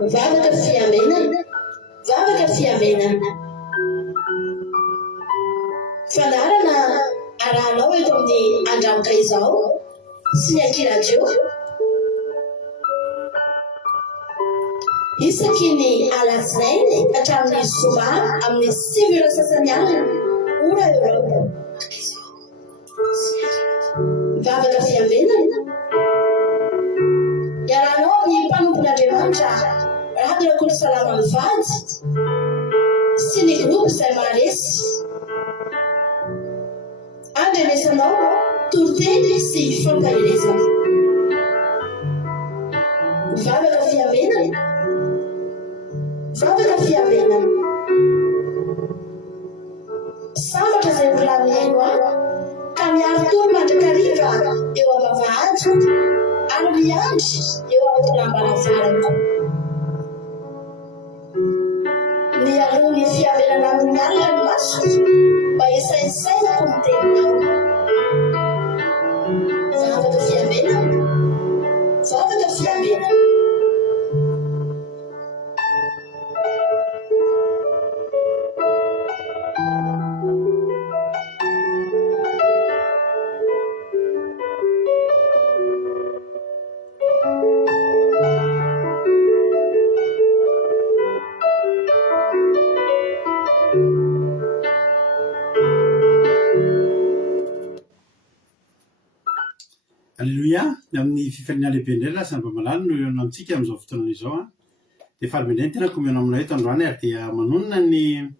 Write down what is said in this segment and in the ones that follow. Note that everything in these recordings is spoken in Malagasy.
Vavaka fiamenana, vavaka fiamenana. Fanarana arahanao eto amin'ny andramoka izao sy ny ankiradio. Isaky ny alatsinainy hatramin'ny zoma amin'ny 5 sasany alina ora eo. Vavaka fiamenana iarahanao amin'ny mpanompon'Andriamanitra Radio Salama Mivady sy ny groupe izay maharesy andrenesanao toroteny sy fampahirezana. Vavaka fiamenana, vavaka fiamenana. Sambatra izay mbola miaino aho ka miaro toro mandrakariva eo am-bavahady ary miandry eo am-polambaravarako. Mialoha ny fiamenana amin'ny alina ny maso mba isainsainako ny teninao. Vavaka fiamenana, vavaka fiamenana. Alléluia, amin'ny fifaliana lehibe indray lasa mba malalo no eo amintsika amin'izao fotoana izao a. Dia faharobe tena komiana aminao eto androany ary dia manonona ny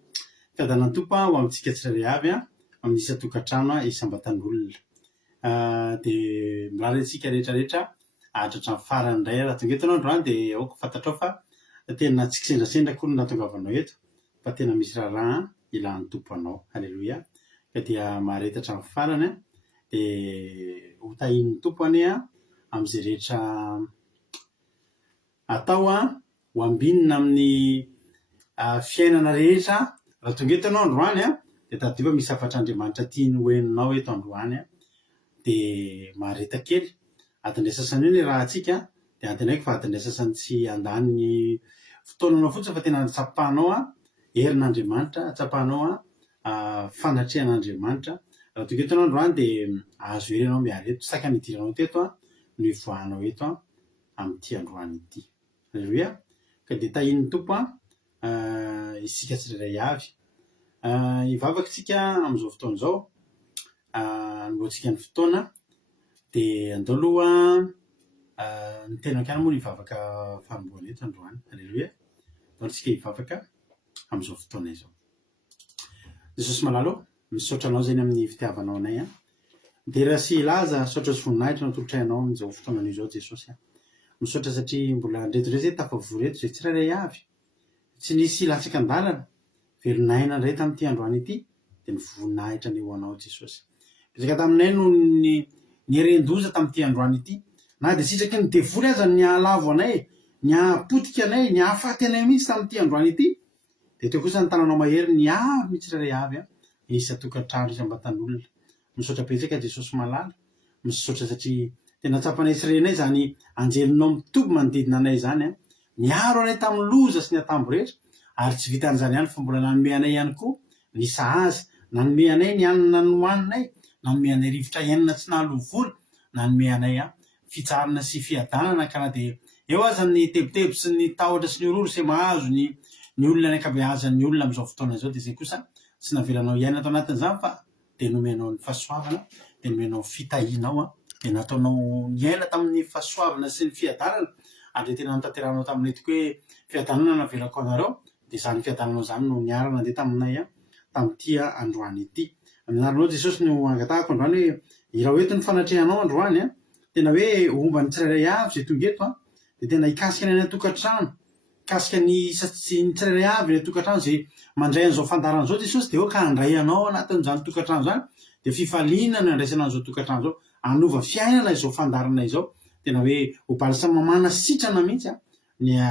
fiadanan'ny Tompo ho amintsika tsirairay avy a amin'ny isa-tokantrano isam-batan'olona. Dia mirary antsika rehetrarehetra hahatratra ny farany indray raha tonga eto androany dia aoko fantatrao fa tena tsy kisendrasendra koa no nahatongavanao eto fa tena misy raharaha ilan'ny Tompo anao. Alléluia. Ka dia maharetatra ny farany a dia ho tahin'ny Tompo any a amin'izay rehetra atao a ho ambinina amin'ny fiainana rehetra raha tonga eto ianao androany a dia tadiova misy afatr'Andriamanitra tiany hoeninao eto androany a dia mahareta kely adiny iray sasany io ny raha antsika dia adiny haiko fa adiny iray sasany tsy andany ny fotoananao fotsiny fa tena tsapahanao a herin'Andriamanitra, tsapahanao a fanatrehan'Andriamanitra. Raha tonga eto ianao androany dia azo herenao miary eto, saka nidiranao teto a no ivoahanao eto a amin'ity androany ity. Alléluia. Ka dia tahin'ny Tompo a isika tsirairay avy hivavaka tsika amin'izao fotoana izao anomboantsika ny fotoana dia andao aloha ny tenako ihany moa ny hivavaka fanomboana eto androany. Alléluia. Andao tsika hivavaka amin'izao fotoana izao. Jesosy malalo misaotra anao zany amin'ny fitiavanao anay a. Dia raha sy ilaza saotra sy voninahitra no tolotrainao amin'izao fotoana izao Jesosy a. Misaotra satria mbola ndreto izay tafavory eto izay tsirairay avy tsy nisy latsaka an-dalana velonaina indray tamin'ity androany ity dia ny voninahitra ny eo anao Jesosy. Betsaka taminay no ny herendoza tamin'ity androany ity na dia sitraky ny devoly aza ny ahalavo anay, ny ahapotika anay, ny ahafaty anay mihitsy tamin'ity androany ity. Dia teo kosa ny tananao mahery ny avy mitsirairay avy a isa-tokantrano isam-batan'olona. Misaotra betsaka Jesosy malala, misaotra satria tena tsapanay tsireninay zany anjelinao mitoby manodidina anay zany a, miaro anay tamin'ny loza sy ny atambo rehetra ary tsy vitan'izany ihany fa mbola nanome anay ihany koa ny sahazy, nanome anay ny hanina nohaninay, nanome anay rivotra iainana tsy nahalovoly, nanome anay a fitsarana sy fiadanana ka na dia eo aza ny tebotebo sy ny tahotra sy ny ororo sy mahazo ny olona ny ankabeazan'ny olona amin'izao fotoana izao dia izay kosa tsy navelanao iaina tao anatin'izany fa dia nomenao ny fahasoavana, dia nomenao fitahianao a, dia nataonao niaina tamin'ny fahasoavana sy ny fiadanana ary tena notanteranao taminay tokoa hoe fiadanana navelako anareo dia izany fiadananao izany no niarana andeha taminay a tamin'ity androany ity. Amin'anaranao Jesosy no angatahako androany hoe raha hoeto ny fanatrehanao androany a tena hoe omba ny tsirairay avy izay tonga eto a dia tena hikasika ny tokantrano, hikasika ny tsirairay avy ny tokantrano izay mandray an'izao fandarana izao Jesosy dia eo ka handray anao anatin'izany tokantrano izany dia fifaliana no andraisana an'izao tokantrano izao, anova fiainana izao fandarana izao. Tena hoe ho balsama manasitrana mihitsy a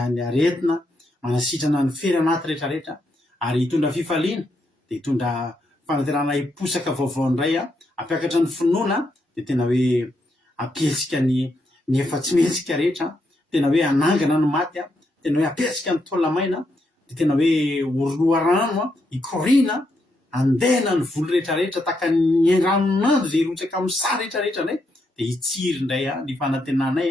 ny aretina, manasitrana ny fery anaty rehetrarehetra ary hitondra fifaliana dia hitondra fanaterana hiposaka vaovao indray a, hampiakatra ny finoana dia tena hoe hampietsika ny efa tsy mihetsika rehetra, tena hoe hanangana ny maty a tena hoe apetsika ny tolamaina de tena hoe oroloa rano ikorina andena ny volo rehetrarehetra taka ny ranonando zay rotsaka amin'ny sa rehetrarehetra ndray de itsiry ndray ny fanantenanay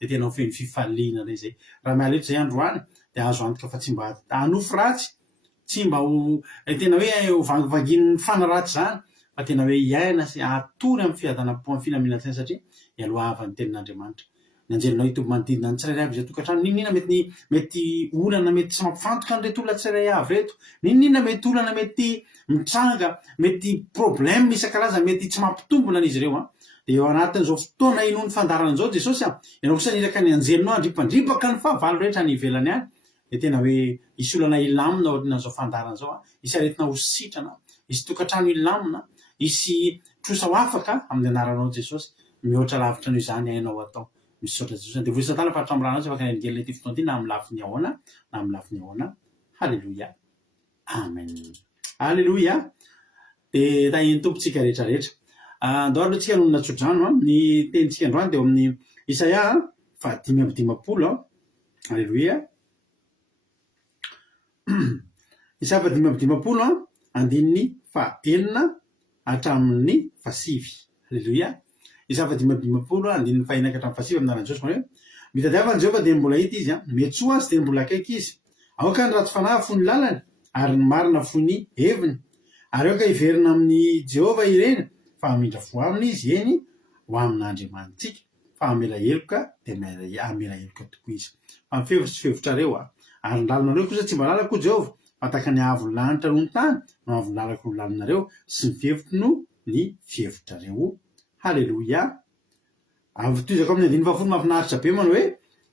de tena ho feny fifaliana ndray zay raha miala eto zay androany de azo antoka fa tsy mba hanofo ratsy tsy mba ho tena hoe vangivangin'ny fanaratsy zany fa tena hoe iaina sy atory amin'ny fiadanam-po amin'ny filaminantsaina satria ialohavan'ny tenin'Andriamanitra nanjelinao itoby manodidina ny tsirairay avy zay tokantrano ninina mety olana mety tsy mampifantoka an'ireto olona tsirairay avy reto ninina mety olana mety mitranga mety problème isan-karaza mety tsy mampitombona an'izy ireo de eo anatin'izao fotoana inony fandarana zao Jesosy ianao kosa niraka ny anjelinao andripandripaka ny fahavalo rehetra ny ivelany any de tena hoe isy olana ilamina ohatran'izao fandarana zao isy aretina ho sitrana isy tokantrano ilamina isy trosa ho afaka amin'ny anaranao Jesosy mihoatra lavitra noho izany hainao atao misaotra Jesosy de voisatana fa hatraminy raha afaka ngelina ity fotoana ity na amin'ny lafiny ahoana na amin'ny lafiny ahoana halleluia amen halleluia de tahiny tompontsika rehetrarehetra andao alohantsika no natsodrano ny tenintsika androany de eo amin'ny Isaia 5:50 halleluia Isaia 5:50 andininy 9 hatramin'ny 9 halleluia Isaia 5:50 andininy 9 hatramin'ny 9 amin'ny Jesosy hoe mitadiavana Jehova de mbola hita izy metsoa azy de mbola akaiky izy aoka ny rato fanahy fony lalany ary ny marina fony heviny ary aoka iverina amin'ny Jehova ireny fa amindra fo aminy izy eny ho amin'Andriamanitsika fa amela heloka de amela heloka tokoa izy fa mifevotra sy fevotrareo ary ny lalinareo kosa tsy mba lalako Jehova fa taka ny avony lanitra no ny tany no avony lalako ny lalinareo sy ny fevotry no ny fevotrareo halleluia avy toizako amin'ny andiny 20 mahafinaritra be manao hoe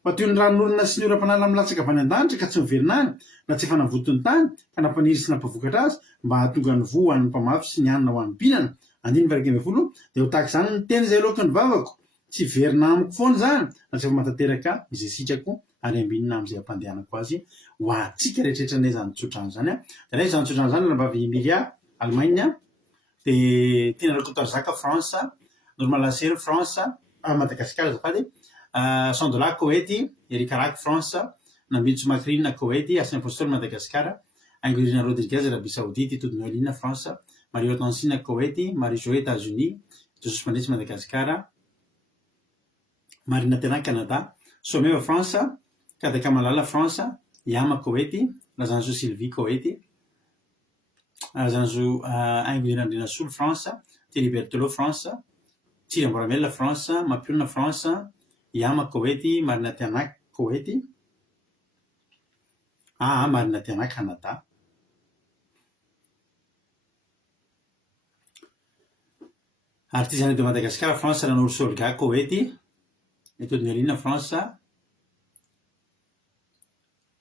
fa toy ny ranon'olona sy ny oram-panala milatsaka avy any an-danitra ka tsy miverina any na tsy efa navotony tany ka nampaniry sy nampavokatra azy mba hahatonga ny voa ho an'ny mpamafy sy ny anina ho an'ny mpinana andiny 20 de ho tahaka izany ny teny zay loaka ny vavako tsy verina amiko foana zany na tsy efa matateraka izay sitrako ary ambinina am'izay ampandehanako azy ho atsika rehetrarehetra nay zany tsodrano zany de nay zany tsodrano zany nambavy Emilia Allemagne de tena Rakotoarizaka France Normalasery France Madagasikara azafady Sandola Koety Erikarak France Nambitso Macrine Koety Arsène Apostole Madagasikara Angelina Rodriguez Arabie Saoudite Tody Noelina France Mario Tansina Koety Marie Joe États-Unis Jesosy Mandretsy Madagasikara Marina Tenan Canada Someva France Kadaka Malala France Yama Koety Lazanzo Sylvie Koety Lazanzo Angelina Andrinasolo France Thierry Berthelot France Tsira Mboramela France Mapiona France Yama Koety Marina Tenan Koety Marina Tenan Canada Artisan de Madagascar France Ranolo Solga Koety Metody Nelina France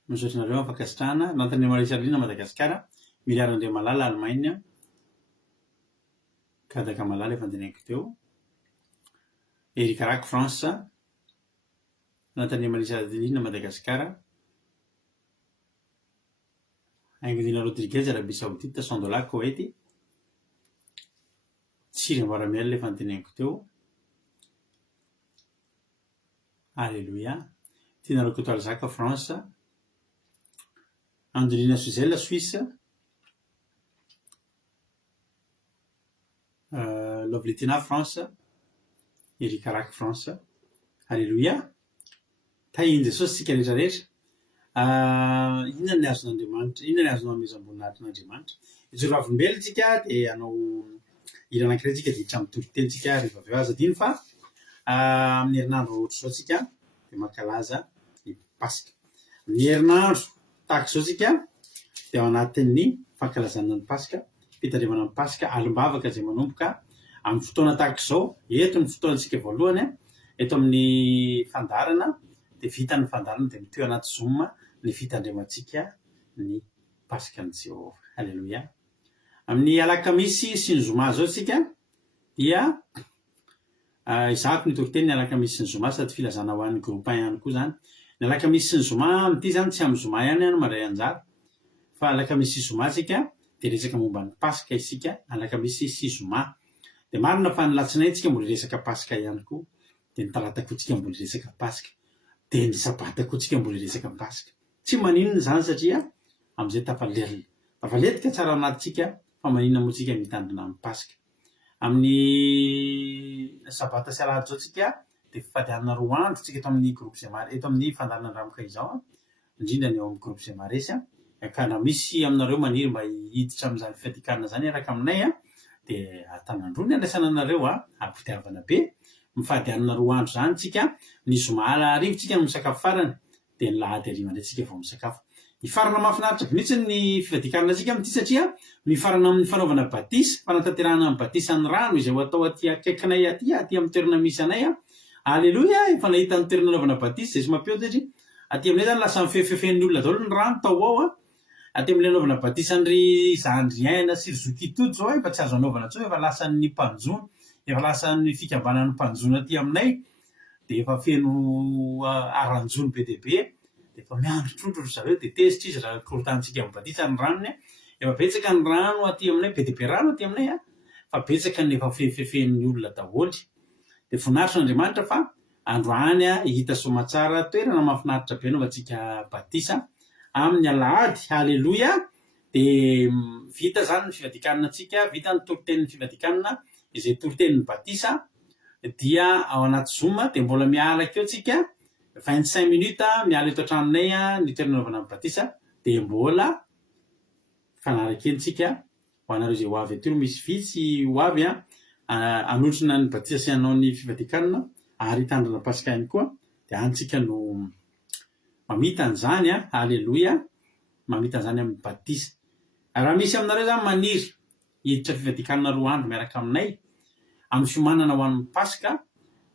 misaotranareo afaka sitrahana Nantany Marisalina Madagasikara Miliarandre Malala Allemagne Kadaka Malala efa andineko teo Erikarak France Nantany Marisalina Madagasikara Angelina Rodriguez Arabie Saoudite Sandola Koety Tsiri Mboramela efa andineko teo Alléluia Tina Rakotoarizaka France Andolina Suzelle Suisse Lovletina France Erikarak France Alléluia tahiny Jesosy sika rehetrarehetra inona ny azon'Andriamanitra inona ny azonao amezam-boninahitrin'Andriamanitra ijoro avolombelona tsika de anao ira anankiray tsika de hitra mitoroteny tsika rehefa avy eo aza diny fa amin'ny herinandro ohatry zao tsika de mankalaza ny Pasika ny herinandro tahaka izao tsika de ao anatin'ny fankalazana ny Pasika fitandremana ny Pasika alim-bavaka zay manomboka amin'ny fotoana tahaka izao eto ny fotoanantsika voalohany eto amin'ny fandarana de vita ny fandarana de mitoy anaty Zoom ny fitandremantsika ny Pasika ny Jehova halleluia amin'ny alakamisy sy ny zoma zao tsika dia izahako nitoroteny ny alakamisy sy ny zoma sady filazana ho an'ny groupe 1 ihany koa zany ny alakamisy sy ny zoma amity zany tsy amin'ny zoma ihany maray anjara fa alakamisy sy zoma tsika de resaka momba ny Pasika isika alakamisy sy zoma de marina fa ny latsinainy tsika mbola resaka Pasika ihany koa de ny talata koa tsika mbola resaka Pasika de ny sabata koa tsika mbola resaka Pasika tsy maninona zany satria am'izay tafaletika tsara anatytsika fa maninona moatsika mitandrina amin'ny pasika amin'ny sabata sy alahady zao tsika de fifadianana 2 andro tsika eto amin'ny groupe Zemar eto amin'ny fandarana Andramokay izao indrindra ny eo amin'ny groupe Zemaresy ka na misy aminareo maniry mba hiditra amin'izany fifadikanana zany araka aminay de atanandro ny andraisana anareo ampitiavana be mifadianana 2 andro zany tsika ny zoma arivo tsika ny misakafo farany de ny lahady ariva indray tsika vao misakafo ny farana mahafinaritra mihitsy ny fifadikanana tsika amity satria mifarana amin'ny fanaovana batisa fanatanterahana amin'ny batisa ny rano izay ho atao aty akaikinay aty amin'ny toerana misy anay aleloia efa nahita ny toerana anaovana batisa zay sy mampeo satria aty aminay zany lasa mifefefen'ny olona daholo ny rano tao ao aty amin'ilay anaovana batisa nry Zandriaina sy Zokitoto zao efa tsy azo anaovana tsao efa lasan'ny mpanjono efa lasan'ny fikambanan'ny mpanjono aty aminay de efa feno aranjono be deaibe de efa miandro trondro ry zareo de tezitra izy raha korotantsika amin'ny batisa ny ranony efa betsaka ny rano aty aminay be deaibe rano aty aminay fa betsaka ny efa fefefen'ny olona daholo de voninahitra n'Andriamanitra fa androany hita somatsara toerana mahafinaritra be anaovantsika batisa amin'ny alahady haleloia de vita zany ny fivadikanana tsika vita ny toritenin'ny fivadikanana izay toritenin'ny batisa dia ao anaty zoma de mbola miala keo tsika 25 minutes miala eto antranonay ny toerana anaovana amin'ny batisa de mbola fanarakentsika ho anareo zay ho avy aty misy vitsy ho avy anotrina ny batisa sy anao ny fivadikanana ary hitandrana pasika ihany koa de antsika no mamita an'izany aleloia mamita an'izany amin'ny batisa raha misy aminareo zany maniry hiditra fivadikanana 2 andro miaraka aminay amin'ny fiomanana ho an'ny pasika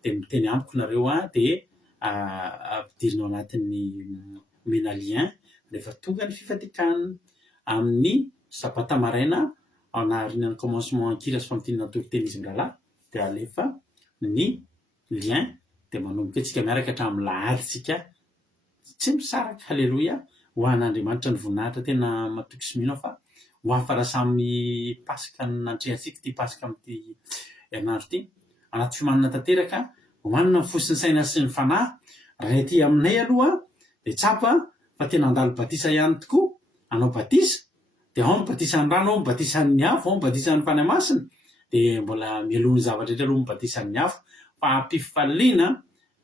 de miteny amiko nareo de ampidirina ao anatin'ny mena lien rehefa tonga ny fivadikanana amin'ny sabata maraina ao anarinan'ny commencement ankira sy famidinana toriteny izy mirahalahy de alefa ny lien de manomboka tsika miaraka hatramin'ny lahady tsika tsy misaraka haleloia ho an'Andriamanitra ny voninahitra tena matoky sy mino fa ho afara samy pasika nantrehantsika ty pasika am'ty herinandro ty anaty fiomanana tanteraka homanina ny fosiny saina sy ny fanahy raha ty aminay aloha de tsapa fa tena andalo batisa ihany tokoa anao batisa de ao ny batisa ny rano ao ny batisa ny afo ao ny batisa ny fany masina de mbola mielony zavatra rehetra aloha ny batisa ny afo fa ampifaliana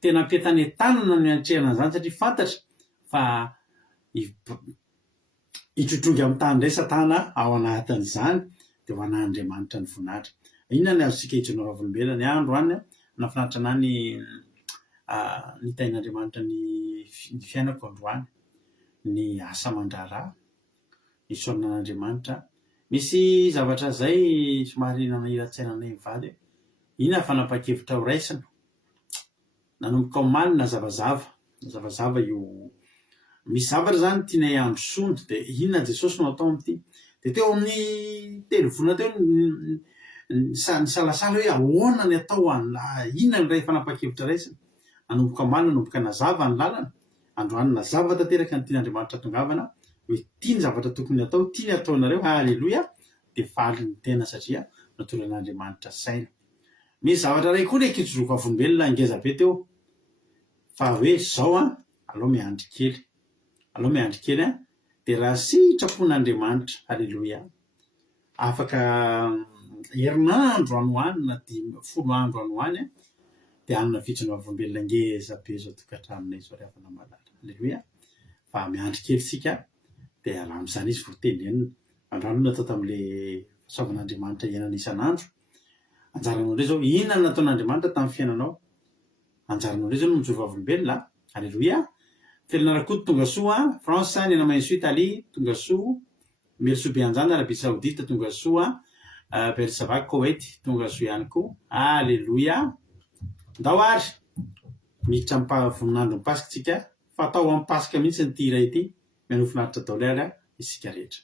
tena ampietany tanana ny antrehana zany satria fantatra fa hitrotrongy amin'ny tany ndray satana ao anatin'izany de ho an'Andriamanitra ny voninahitra inona ny azontsika hijonao ravolombelona ny andro any nafinaritra ana ny tain'Andriamanitra ny fiainako androany ny asa mandraraha ny soronan'Andriamanitra misy zavatra zay somary nanahiratsiainanay mivady ina fanapa-kevitra ho raisina nanomboka omaly na zavazava io misy zavatra zany tianay androsony de inona Jesosy no atao am'ty de teo amin'ny 3 volana teo ny salasala hoe ahoana ny atao inona ny ray fanapa-kevitra raisina nanomboka omaly nanomboka nazava ny lalana androany nazava tanteraka ny tian'Andriamanitra tongavana hoe tia ny zavatra tokony atao tia ny ataonareo haleloia de faly ny tena satria natoran'Andriamanitra saina misy zavatra ray koa ndraiky hitsoroako avolombelona ngeza be teo fa hoe zao aloha miandry kely de raha sitrapon'Andriamanitra haleloia afaka herinandro anoany na 10 andro anoany de anona vitsiny avolombelona ngeza be zao tokatranonay zao rehefa namalala haleloia fa miandry kely sika de alam'izany izy voatenenina androany natao tam'le fahasoavan'Andriamanitra ianana isan'andro anjaranao ndray zao inona ny nataon'Andriamanitra tamin'ny fiainanao anjaranao ndray zao no mijoro avolombelona haleloia Felinarakoto tonga soa France ny anamainso Italie tonga soa Mersobe anjana Arabie Saoudite tonga soa Bersavak Koweït tonga soa ihany koa haleloia ndao ary miditra voninandro ny pasika tsika fa atao amin'ny pasika mihitsy ny ty iray ity mianofinaritra daholo ary isika rehetra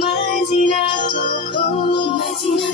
Mas irá tocou, mas irá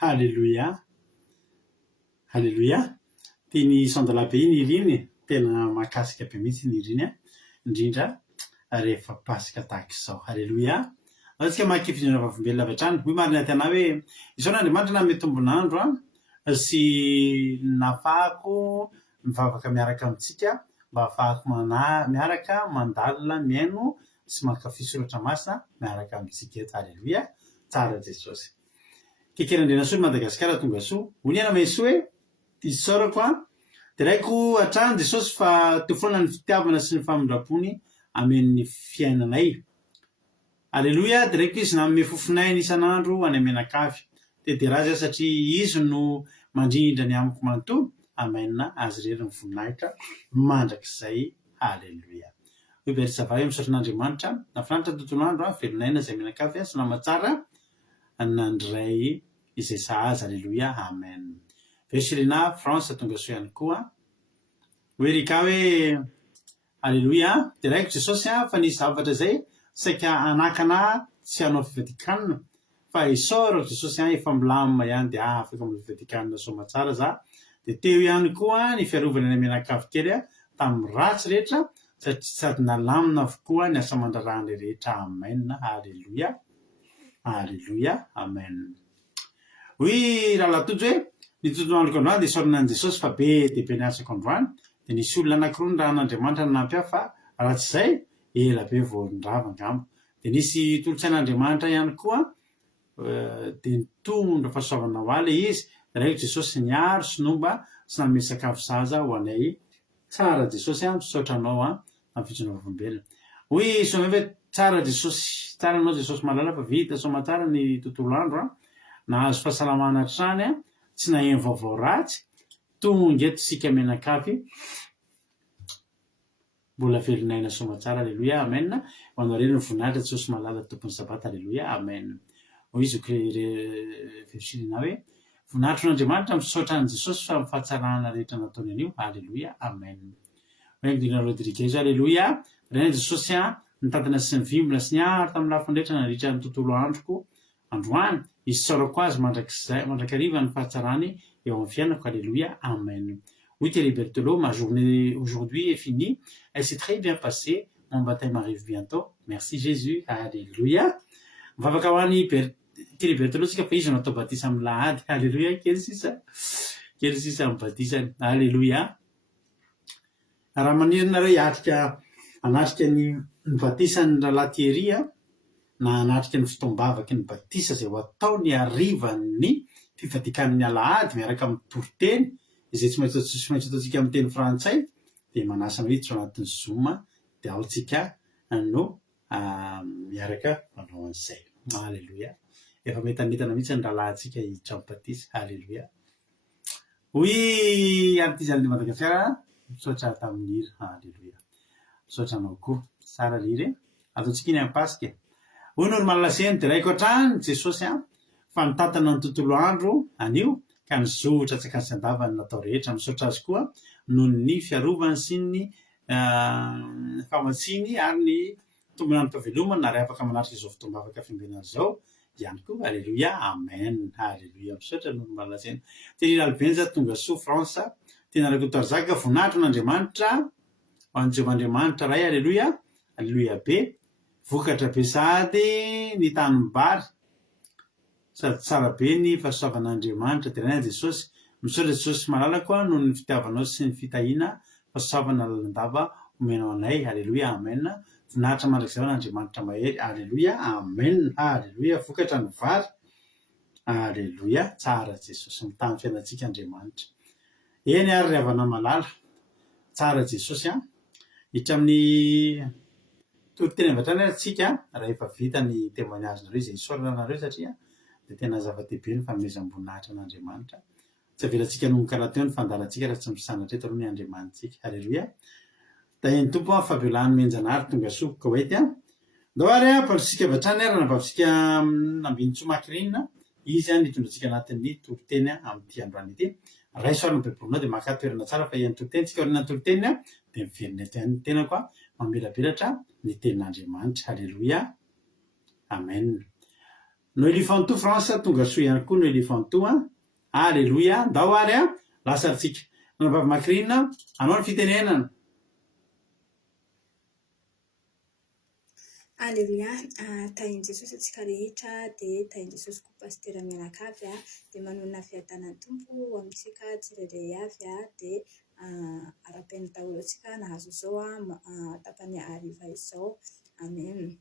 Halleluia, halleluia. Teny sandalabe iny iriny tena mahakasika be mihitsy ny iriny indrindra rehefa pasika tahaka izao. Halleluia. atsika maky fizinana vavombelona avy hatrany hoy marina ty anao hoe izao n'Andriamanitra na metombonandro sy nafahako mivavaka miaraka amintsika mba ahafahako miaraka mandalina miaino sy mankafy soratra masina miaraka amintsika eto. Alleloia, tsara Jesosy. Kekerandrenasoa Madagasikara tonga soa hoy ana mainsoa hoe ty sorako de raiko hatrany Jesosy fa tofona ny fitiavana sy ny famindrapony amen'ny fiainanay. Alleloia, de raiko izy nanome fofonay isan'andro any amenakavy de raza satria izy no mandrindra ny amiko manontolo amena azy rery ny voninahitra mandrakizay. Alleloia. Hoe bersavay misaotran'Andriamanitra nafinaritra tontolo andro velonaina zay menakavy sy namatsara nandray izay sahaza. Alleloia, amen. Versilena France tonga soa ihany koa hoe rika hoe alleloia, de raiko Jesosy fa nisy zavatra zay saika anakana tsy hanao fivadikanina fa isaorako Jesosy efa milamina ihany de afaka amin'ny fivadikanina somatsara za. De teo ihany koa ny fiarovana any amenakavy kely tamin'ny ratsy rehetra satria sady nalamina avokoa ny asa mandrarahany rehetra. Amen. Alleloia, alleloia, amen. Hoy rahalahy tojo hoe ny tontolo androko androany de isaorana an' Jesosy fa be de be ny asako androany de nisy olona anankiroa ny raha n'Andriamanitra nampia fa ratsy zay ela be voandrava angamba. De nisy tolotsain'Andriamanitra ihany koa de nitondra fahasoavana ho aly izy raiko Jesosy niaro sy nomba sy nanome sakafo zaza ho anay. Tsara Jesosy misaotranao amin'ny fijona vavombelona. Hoy soa hoe tsara Jesosy, tsara anao Jesosy malala fa vita somatsara ny tontolo andro nahazo fahasalamana hatrany tsy naheno vaovao ratsy tonga eto sika menakavy mbola velonaina somatsara. Alleloia, amen. Ho anao rery ny voninahitra Jesosy malala tompony sabata. Alleloia, amen. Hoy izy versilena hoe voninahitro n'Andriamanitra misaotra an' Jesosy fa amin'ny fahatsarana rehetra nataony anio. Alleloia, amen. Dina Rodriguez, alleloia, rena Jesosy nitantana sy nivimbina sy niaro tamin'ny lafiny rehetra nandritra ny tontolo androko androany izy saorako azy mandrakariva ny fahatsarany eo amin'ny fiainako. Alleloia, amen. Oui, Thierry Berthelot, ma journée aujourd'hui est finie. Elle s'est très bien passée. Mon baptême arrive bientôt. Merci Jésus. Alléluia. Mivavaka ho an'ny Thierry Berthelot sika fa izy natao batisa amin'ny lahady. Alléluia. Kely sisa amin'ny batisany. Alléluia. Raha manirinareo hiatrika anatrika ny batisany rahalahy Thierry na anatrika ny fotoam-bavaky ny batisa zay ho ataony harivan'ny fifadikan'ny alahady miaraka amin'ny toriteny izay tsy maintsy ataontsika amin'ny teny frantsay de manasa miditra ao anatin'ny Zoom de ao tsika no miaraka manao an'izay. Alleluia. Efa metanetana mihitsy ny rahalahintsika hiditra amin'ny batisa. Alleluia. Hoy artizany de Madagasikara misaotra tamin'ny hira. Alleluia. Misaotra anao koa. Tsara liry ataontsika iny ampasika. Hoy normal laseny de raiko hatrany Jesosy fa nitantana ny tontolo andro anio ka nizotra tsaka sy andavany natao rehetra. Misaotra azy koa noho ny fiarovany sy ny famatsiny ary ny tombonandro fahavelomana ary afaka manatrika izao fotoam-bavaka fimbinana zao ihany koa. Alleluia, amen. Alleluia. Misaotra normal laseny. Tery Albenza tonga soa France tena rakoto arzaka voninahitro n'Andriamanitra ho an'ny Jehovahandriamanitra ray. Alleluia, alleluia be. Vokatra be sady ny tanimbary sady tsara be ny fahasoavan'Andriamanitra. Tenay Jesosy misaotra Jesosy malala koa noho ny fitiavanao sy ny fitahina fahasoavana lalandava omenao anay. Alleluia, amen. Voninahitra mandrakizay n'Andriamanitra mahery. Alleluia, amen. Alleluia. Vokatra ny vary. Alleluia. Tsara Jesosy mitany fiainantsika Andriamanitra. Eny ary ry havana malala. Tsara Jesosy hitra amin'ny toriteny avy hatrany atsika raha efa vita ny témoignage-nareo izay isaoranareo satria de tena zava-dehibe ny fanomezam-boninahitra n'Andriamanitra. Tsy avelantsika nomoka raha teo ny fandalantsika raha tsy misanatra eto aloha ny Andriamanitsika. Alleluia. Da eny tompo fahavelany menjanary tonga soboka hoety ndao ary mpandrosika avy hatrany raha nambavitsika nambiny Tsomakirina izy nitondratsika anatin'ny toriteny amin'ity androany ity. Raha isoarana bebolona de maka toerana tsara fa ian'ny toriteny tsika orinan'ny toriteny de miverina eto ihany ny tenako mamelabelatra ny tenin'Andriamanitra. Alleluia, amen. No Elifanto France tonga soa ihany koa no Elifanto. Alleluia. Ndao ary lasaritsika nambavy Makirina anao ny fitenenana. Aleluia, tahin Jesosy atsika rehetra dia tahin Jesosy koa pasitera mianakavy dia manona fiadanany tompo amintsika tsirairay avy dia ara-piaina daholo antsika nahazo izao tapany hariva izao. Amen.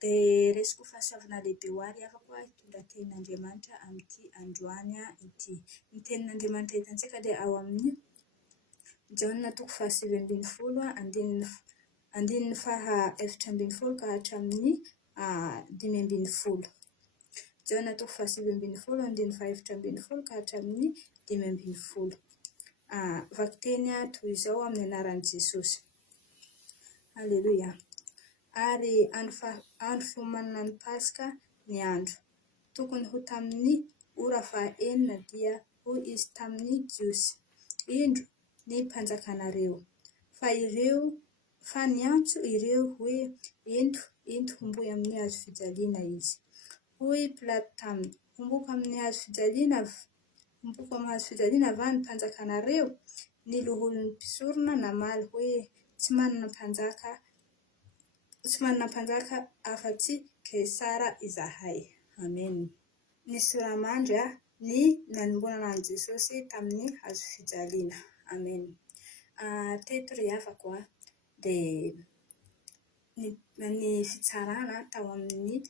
Dia resiko fahasoavana lehibe ho ary afaka hitondra tenin'Andriamanitra amin'ity androany ity. Ny tenin'Andriamanitra hitantsika dia ao amin'ny Jaona 7:20 andininy faha 4:20 ka hatramin'ny 5:20. Jaona 7:20 andininy faha 4:20 ka hatramin'ny 5:20. Vaky teny toy izao amin'ny anaran'i Jesosy. Aleluia. Ary andro fiomanana ny Paska ny andro. Tokony ho tamin'ny ora faha-enina dia hoy izy tamin'ny jiosy. Indro ny mpanjakanareo. Fa niantso ireo hoe ento homboy amin'ny hazo fijaliana izy. Hoy Pilato taminy, homboko amin'ny hazo fijaliana va ny mpanjakanareo? Ny loholon'ny mpisorona namaly hoe tsy manana mpanjaka afa-tsy Kesara izahay. Amen. Ny soramandry ny nanomboana an Jesosy tamin'ny hazo fijaliana. Amen. Teto ry havako dia ny fitsarana tao amin'ny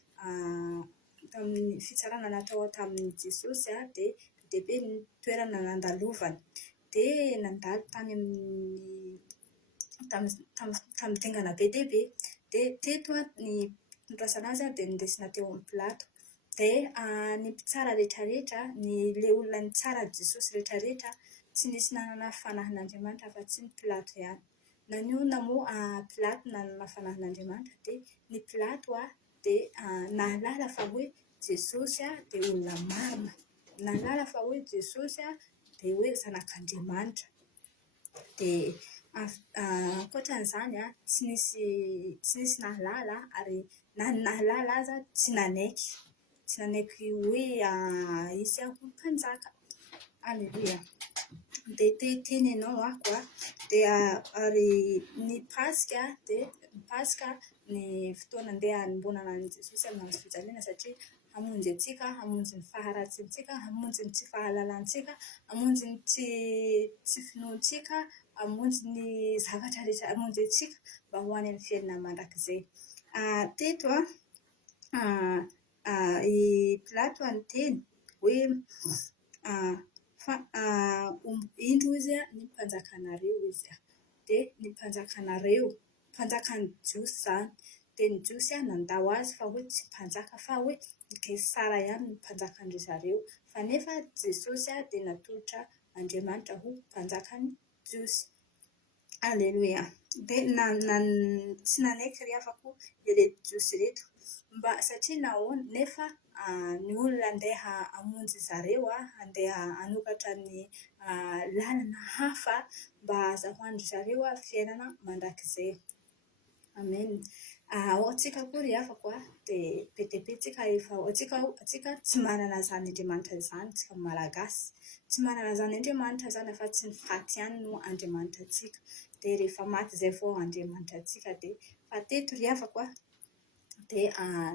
fitsarana natao tamin'ny Jesosy dia be ny toerana nandalovany dia nandalo tany tamin'ny dingana be dia be. Dia teto ny nirasana azy dia nindesina teo amin'ny Pilato. Dia ny mpitsara rehetrarehetra, le olona ny tsara Jesosy rehetrarehetra tsy nisy nanana fanahin'Andriamanitra afa-tsy ny Pilato ihany. Nanioana moa Pilato nanana fanahin'Andriamanitra dia ny Pilato dia nahalala fa hoe Jesosy dia olona marina. Nahalala fa hoe Jesosy dia hoe zanak'Andriamanitra. Dia ankoatran'izany tsy nisy nahalala ary na nahalala aza tsy nanaiky hoe izy ho mpanjaka. Aleluia. Dia teny ianao dia ary ny Paska ny fotoana andeha hanombonana an Jesosy amin'ny hazo fijaliana satria hamonjy antsika, hamonjy ny faharatsintsika, hamonjy ny tsy fahalalantsika, hamonjy ny tsy finoantsika, hamonjy ny zavatra rehetra, hamonjy antsika mba ho any amin'ny fiainana mandrakizay. Teto i Pilato anteny hoe indro izy ny mpanjakanareo izy dia ny mpanjakanareo, mpanjakan'ny jiosy izany. Dia ny jiosy nandao azy fa hoe tsy mpanjaka fa hoe ny Kesara ihany ny mpanjakan-dry zareo. Fa nefa Jesosy dia natolotra Andriamanitra ho mpanjakan'ny jiosy. Aleluia. Dia tsy nanaiky ry havako ireto jiosy ireto satria nahoana nefa ny olona andeha hamonjy zareo andeha hanokatra ny lalana hafa mba ahazahoan-dry zareo fiainana mandrakizay. Amen. Ao antsika koa ry havako dia be dia be antsika tsy manana zany Andriamanitra izany, tsika malagasy tsy manana zany Andriamanitra zany afa-tsy ny faty ihany no Andriamanitra antsika. Dia rehefa maty izay vao Andriamanitra antsika. Dia fa teto ry havako dia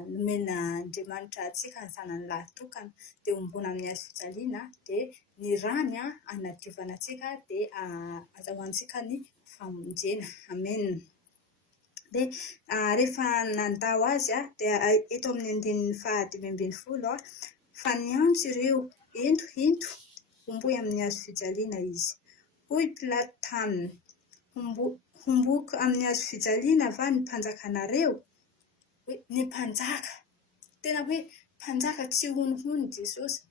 nomena Andriamanitra antsika ny sanany lahatokana dia ombona amin'ny hazo fijaliana dia ny rany hanadiovana antsika dia azahoantsika ny famonjena. Amen. Dia rehefa nandao azy dia eto amin'ny andininy faha 5:20 fa niantso ireo ento homboy amin'ny hazo fijaliana izy. Hoy Pilato taminy, homboko amin'ny hazo fijaliana va ny mpanjakanareo? Ny mpanjaka, tena hoe mpanjaka tsy honohony Jesosy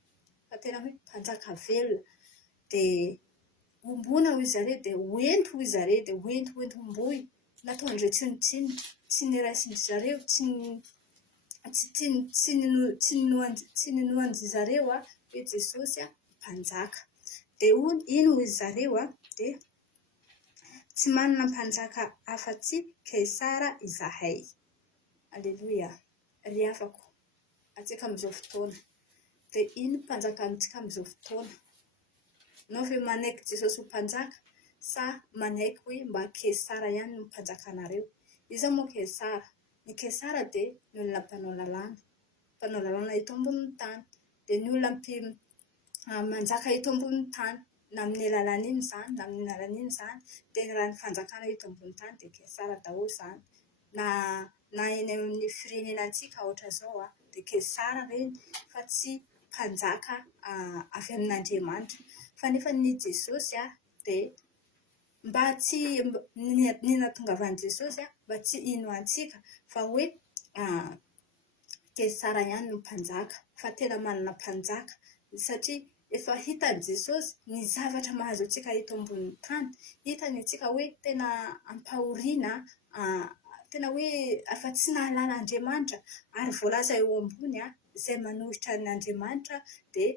fa tena hoe mpanjaka velona. Dia hombona hoy zareo dia hoento hoy zareo dia hoento homboy. Nataondre tsy niraisin-dry zareo, tsy ninoan-dry zareo hoe Jesosy mpanjaka. Dia ino hoy zareo dia tsy manana mpanjaka afa-tsy Kesara izahay. Aleluia. Ry havako antsika amin'izao fotoana dia ino mpanjaka amintsika amin'izao fotoana? Ianao ve manaiky Jesosy ho mpanjaka sa manaiky hoe mba Kesara ihany no mpanjakanareo? Iza moa Kesara? Ny Ny Kesara dia ny olona mpanao lalàna eto ambonin'ny tany, dia ny olona manjaka eto ambonin'ny tany, na amin'ny alalan'iny izany na amin'ny alalan'iny izany, dia raha ny fanjakana eto ambonin'ny tany dia Kesara daholo izany. Na eny amin'ny firenenantsika ohatra izao dia Kesara ireny fa tsy mpanjaka avy amin'Andriamanitra. Fa nefa ny Jesosy dia mba tsy ny nahatongavan'i Jesosy mba tsy hino antsika fa hoe Kesara ihany no mpanjaka, fa tena manana mpanjaka satria efa hitan'i Jesosy ny zavatra mahazo antsika eto ambonin'ny tany. Hitany antsika hoe tena ampahoriana, tena hoe afa tsy nahalala'Andriamanitra, ary voalaza eo ambony izay manohitra ny Andriamanitra dia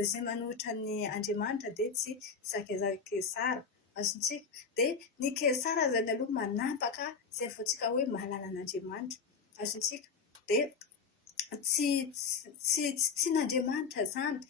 izay manohitra ny Andriamanitra dia tsy zakazaka Kesara. Azontsika dia ny Kesara zany aloha manapaka izay voantsika hoe mahalala an'Andriamanitra. Azontsika dia tsy n'Andriamanitra zany.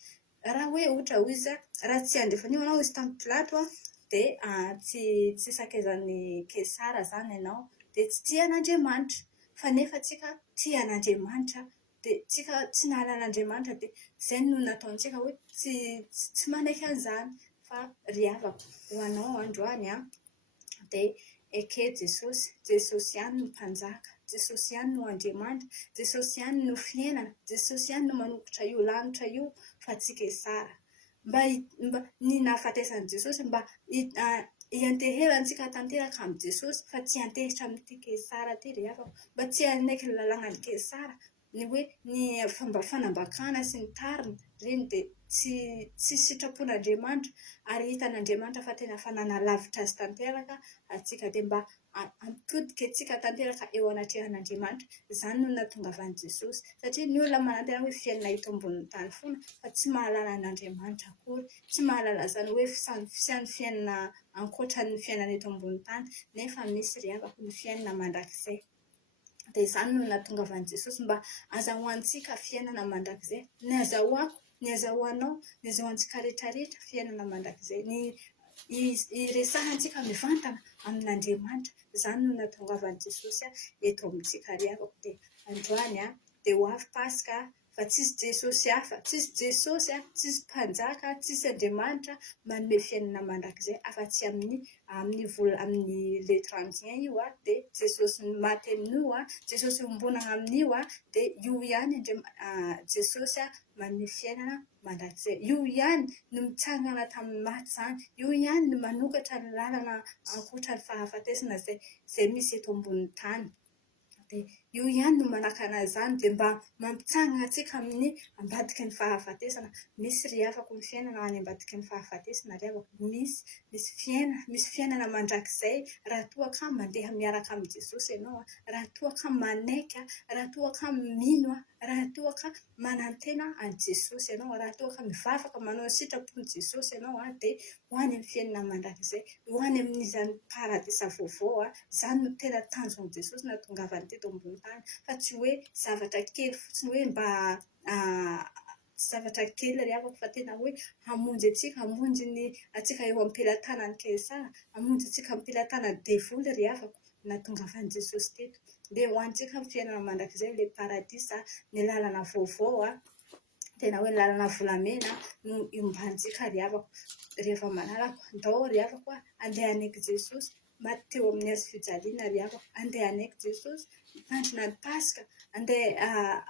Raha hoe ohatra ho izy raha tsy andefana ianao izy tamin'ny Pilato dia tsy sakezan'ny Kesara zany ianao dia tsy tia an'Andriamanitra. Fa nefa tsika tia an'Andriamanitra dia tsika tsy nahalala an'Andriamanitra dia izay no nataontsika hoe tsy manaiky an'izany. Fa ry havako ho anao androany dia eke Jesosy ihany no mpanjaka, Jesosy ihany no Andriamanitra, Jesosy ihany no fiainana, Jesosy ihany no manombotra io lanitra io, fa tsy Kesara. Mba ny nahafatesan'i Jesosy mba hianteherantsika tanteraka amin'i Jesosy fa tsy hantehitra amin'ity Kesara ity ry havako. Mba tsy hanaiky ny lalànan'i Kesara, ny hoe ny fomba fanambakana sy ny tariny ireny dia tsy sitrapon'Andriamanitra, ary hitan'Andriamanitra fa tena fa nanalavitra azy tanteraka atsika dia mba hampitodika antsika tanteraka eo anatrehan'Andriamanitra. Izany no nahatongavan'i Jesosy, satria ny olona manantena hoe fiainana eto ambonin'ny tany foana fa tsy mahalala an'Andriamanitra akory, tsy mahalala izany hoe fiainana ankoatran'ny fiainana eto ambonin'ny tany, nefa misy ry havako ny fiainana mandrakizay. Dia izany no nahatongavan'i Jesosy mba azahoantsika fiainana mandrakizay. Ny azahoako, ny azahoanao, ny azahoantsika rehetrarehetra fiainana mandrakizay. Iresahantsika mivantana amin'Andriamanitra. Izany no nahatongavan'i Jesosy eto amintsika ry havako. Dia androany dia ho avy Pasika fa tsisy Jesosy hafa, tsisy Jesosy, tsisy mpanjaka, tsisy Andriamanitra manome fiainana mandrakizay afa-tsy amin'ny le 31 io dia Jesosy maty amin'io Jesosy ombonana amin'io dia io ihany Jesosy manome fiainana mandrakizay. Io ihany no mitsangana tamin'ny maty izany, io ihany no manokatra ny lalana ankoatra ny fahafatesana izay misy eto ambonin'ny tany. Dia io ihany no manakana izany dia mba mampitsangana antsika amin'ny ambadiky ny fahafatesana. Misy ry havako ny fiainana any ambadiky ny fahafatesana ry havako. Misy fiainana mandrakizay raha toa ka mandeha miaraka amin'i Jesosy ianao, raha toa ka manaiky, raha toa ka mino, raha toa ka manantena an'i Jesosy ianao, raha toa ka mivavaka manao sitrapon'i Jesosy ianao dia ho any amin'ny fiainana mandrakizay, ho any amin'izany paradisa vaovao. Izany no tena tanjon'i Jesosy nahatongavany teto ambony tany, fa tsy hoe zavatra kely fotsiny hoe mba zavatra kely ry havako, fa tena hoe hamonjy atsika eo am-pelantanan'i Kesara, hamonjy atsika am-pelantanan'ny devoly ry havako, nahatongavan'i Jesosy teto. Dia ho antsika ny fiainana mandrakizay, ilay paradisa, ny lalana vaovao tena hoe lalana volamena no iombantsika ry havako. Rehefa manaraka ndao ry havako andeha anaiky Jesosy maty teo amin'ny hazo fijaliana ry havako, andeha anaiky Jesosy hitandrina ny Pasika, andeha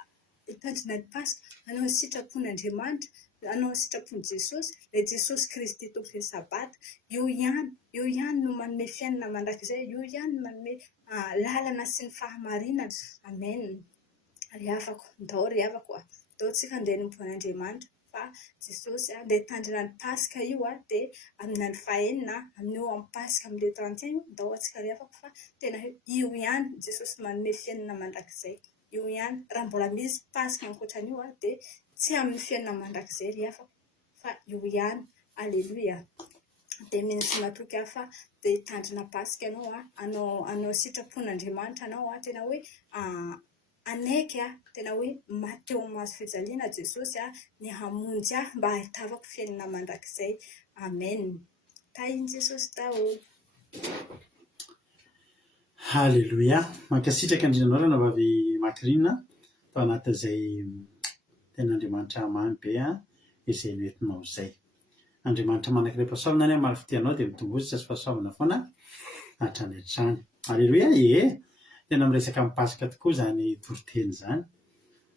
hitandrina ny Pasika, hanao sitrapon'Andriamanitra, hanao sitrapon'i Jesosy, ilay Jesosy Kristy tompon'ny sabata. Io ihany no manome fiainana mandrakizay, io ihany no manome lalana sy ny fahamarinana. Amen. Ry havako, ndao ry havako ndao tsika andeha nompon'Andriamanitra. Fa Jesosy andeha hitandrina ny Pasika io dia amin'ny fahaenina amin'io amin'ny Pasika amin'ny 31 ndao antsika ry havako. Fa tena io ihany Jesosy manome fiainana mandrakizay, io ihany. Raha mbola misy Pasika ankoatran'io dia tsy amin'ny fiainana mandrakizay ry havako, fa io ihany. Aleloia. Dia misy matoky hafa dia hitandrina Pasika ianao, hanao sitrapon'Andriamanitra anao tena hoe anaiky tena hoe maty teo amin'ny hazo fijaliana Jesosy ny hamonjy mba ahitavako fiainana mandrakizay. Amen. Tahin'i Jesosy daholo. Halleloia. Mankasitraka andrinanao na vavy makirinina tao anatin'izay tena Andriamanitra mamy be izay noentinao izay. Andriamanitra manankiray pasaomana any maro fitianao dia mitombozy sy pasaomana foana hatrany hatrany. Halleloia. Tena miresaka mipasika tokoa zany toriteny zany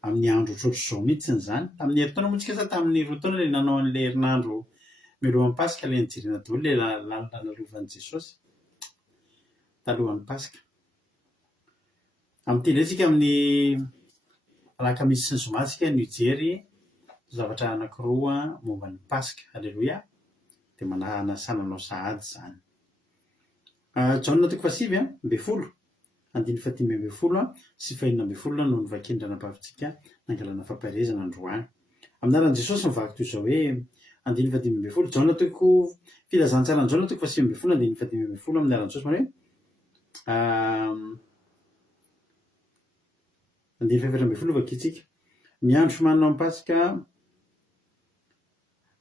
amin'ny andro ohatrohatr'izao mihitsy zany. Tamin'ny herintaona moa tsika tamin'ny roa taona ilay nanao an'ilay herinandro mialohan'ny Pasika ilay nijerena daholo ilay lalina lalovan'i Jesosy talohan'ny Pasika. Amin'ny tendretsika amin'ny alakamisy sy ny zoma tsika nijery zavatra anankiroa momba ny Pasika. Halleloia. Dia manasana anao sahady zany. Jaona 7:20, 5:10 sy 6:20 no nivakin-dranam-bavitsika nangalana famparezana androany. Aminaran'i Jesosy mivaky toy izao hoe 5:10, Jaona filazantsara Jaona 7:20, 5:10 aminaran'i Jesosy manao hoe 5:20 vakitsika. Miandro fimanana amin'ny Pasika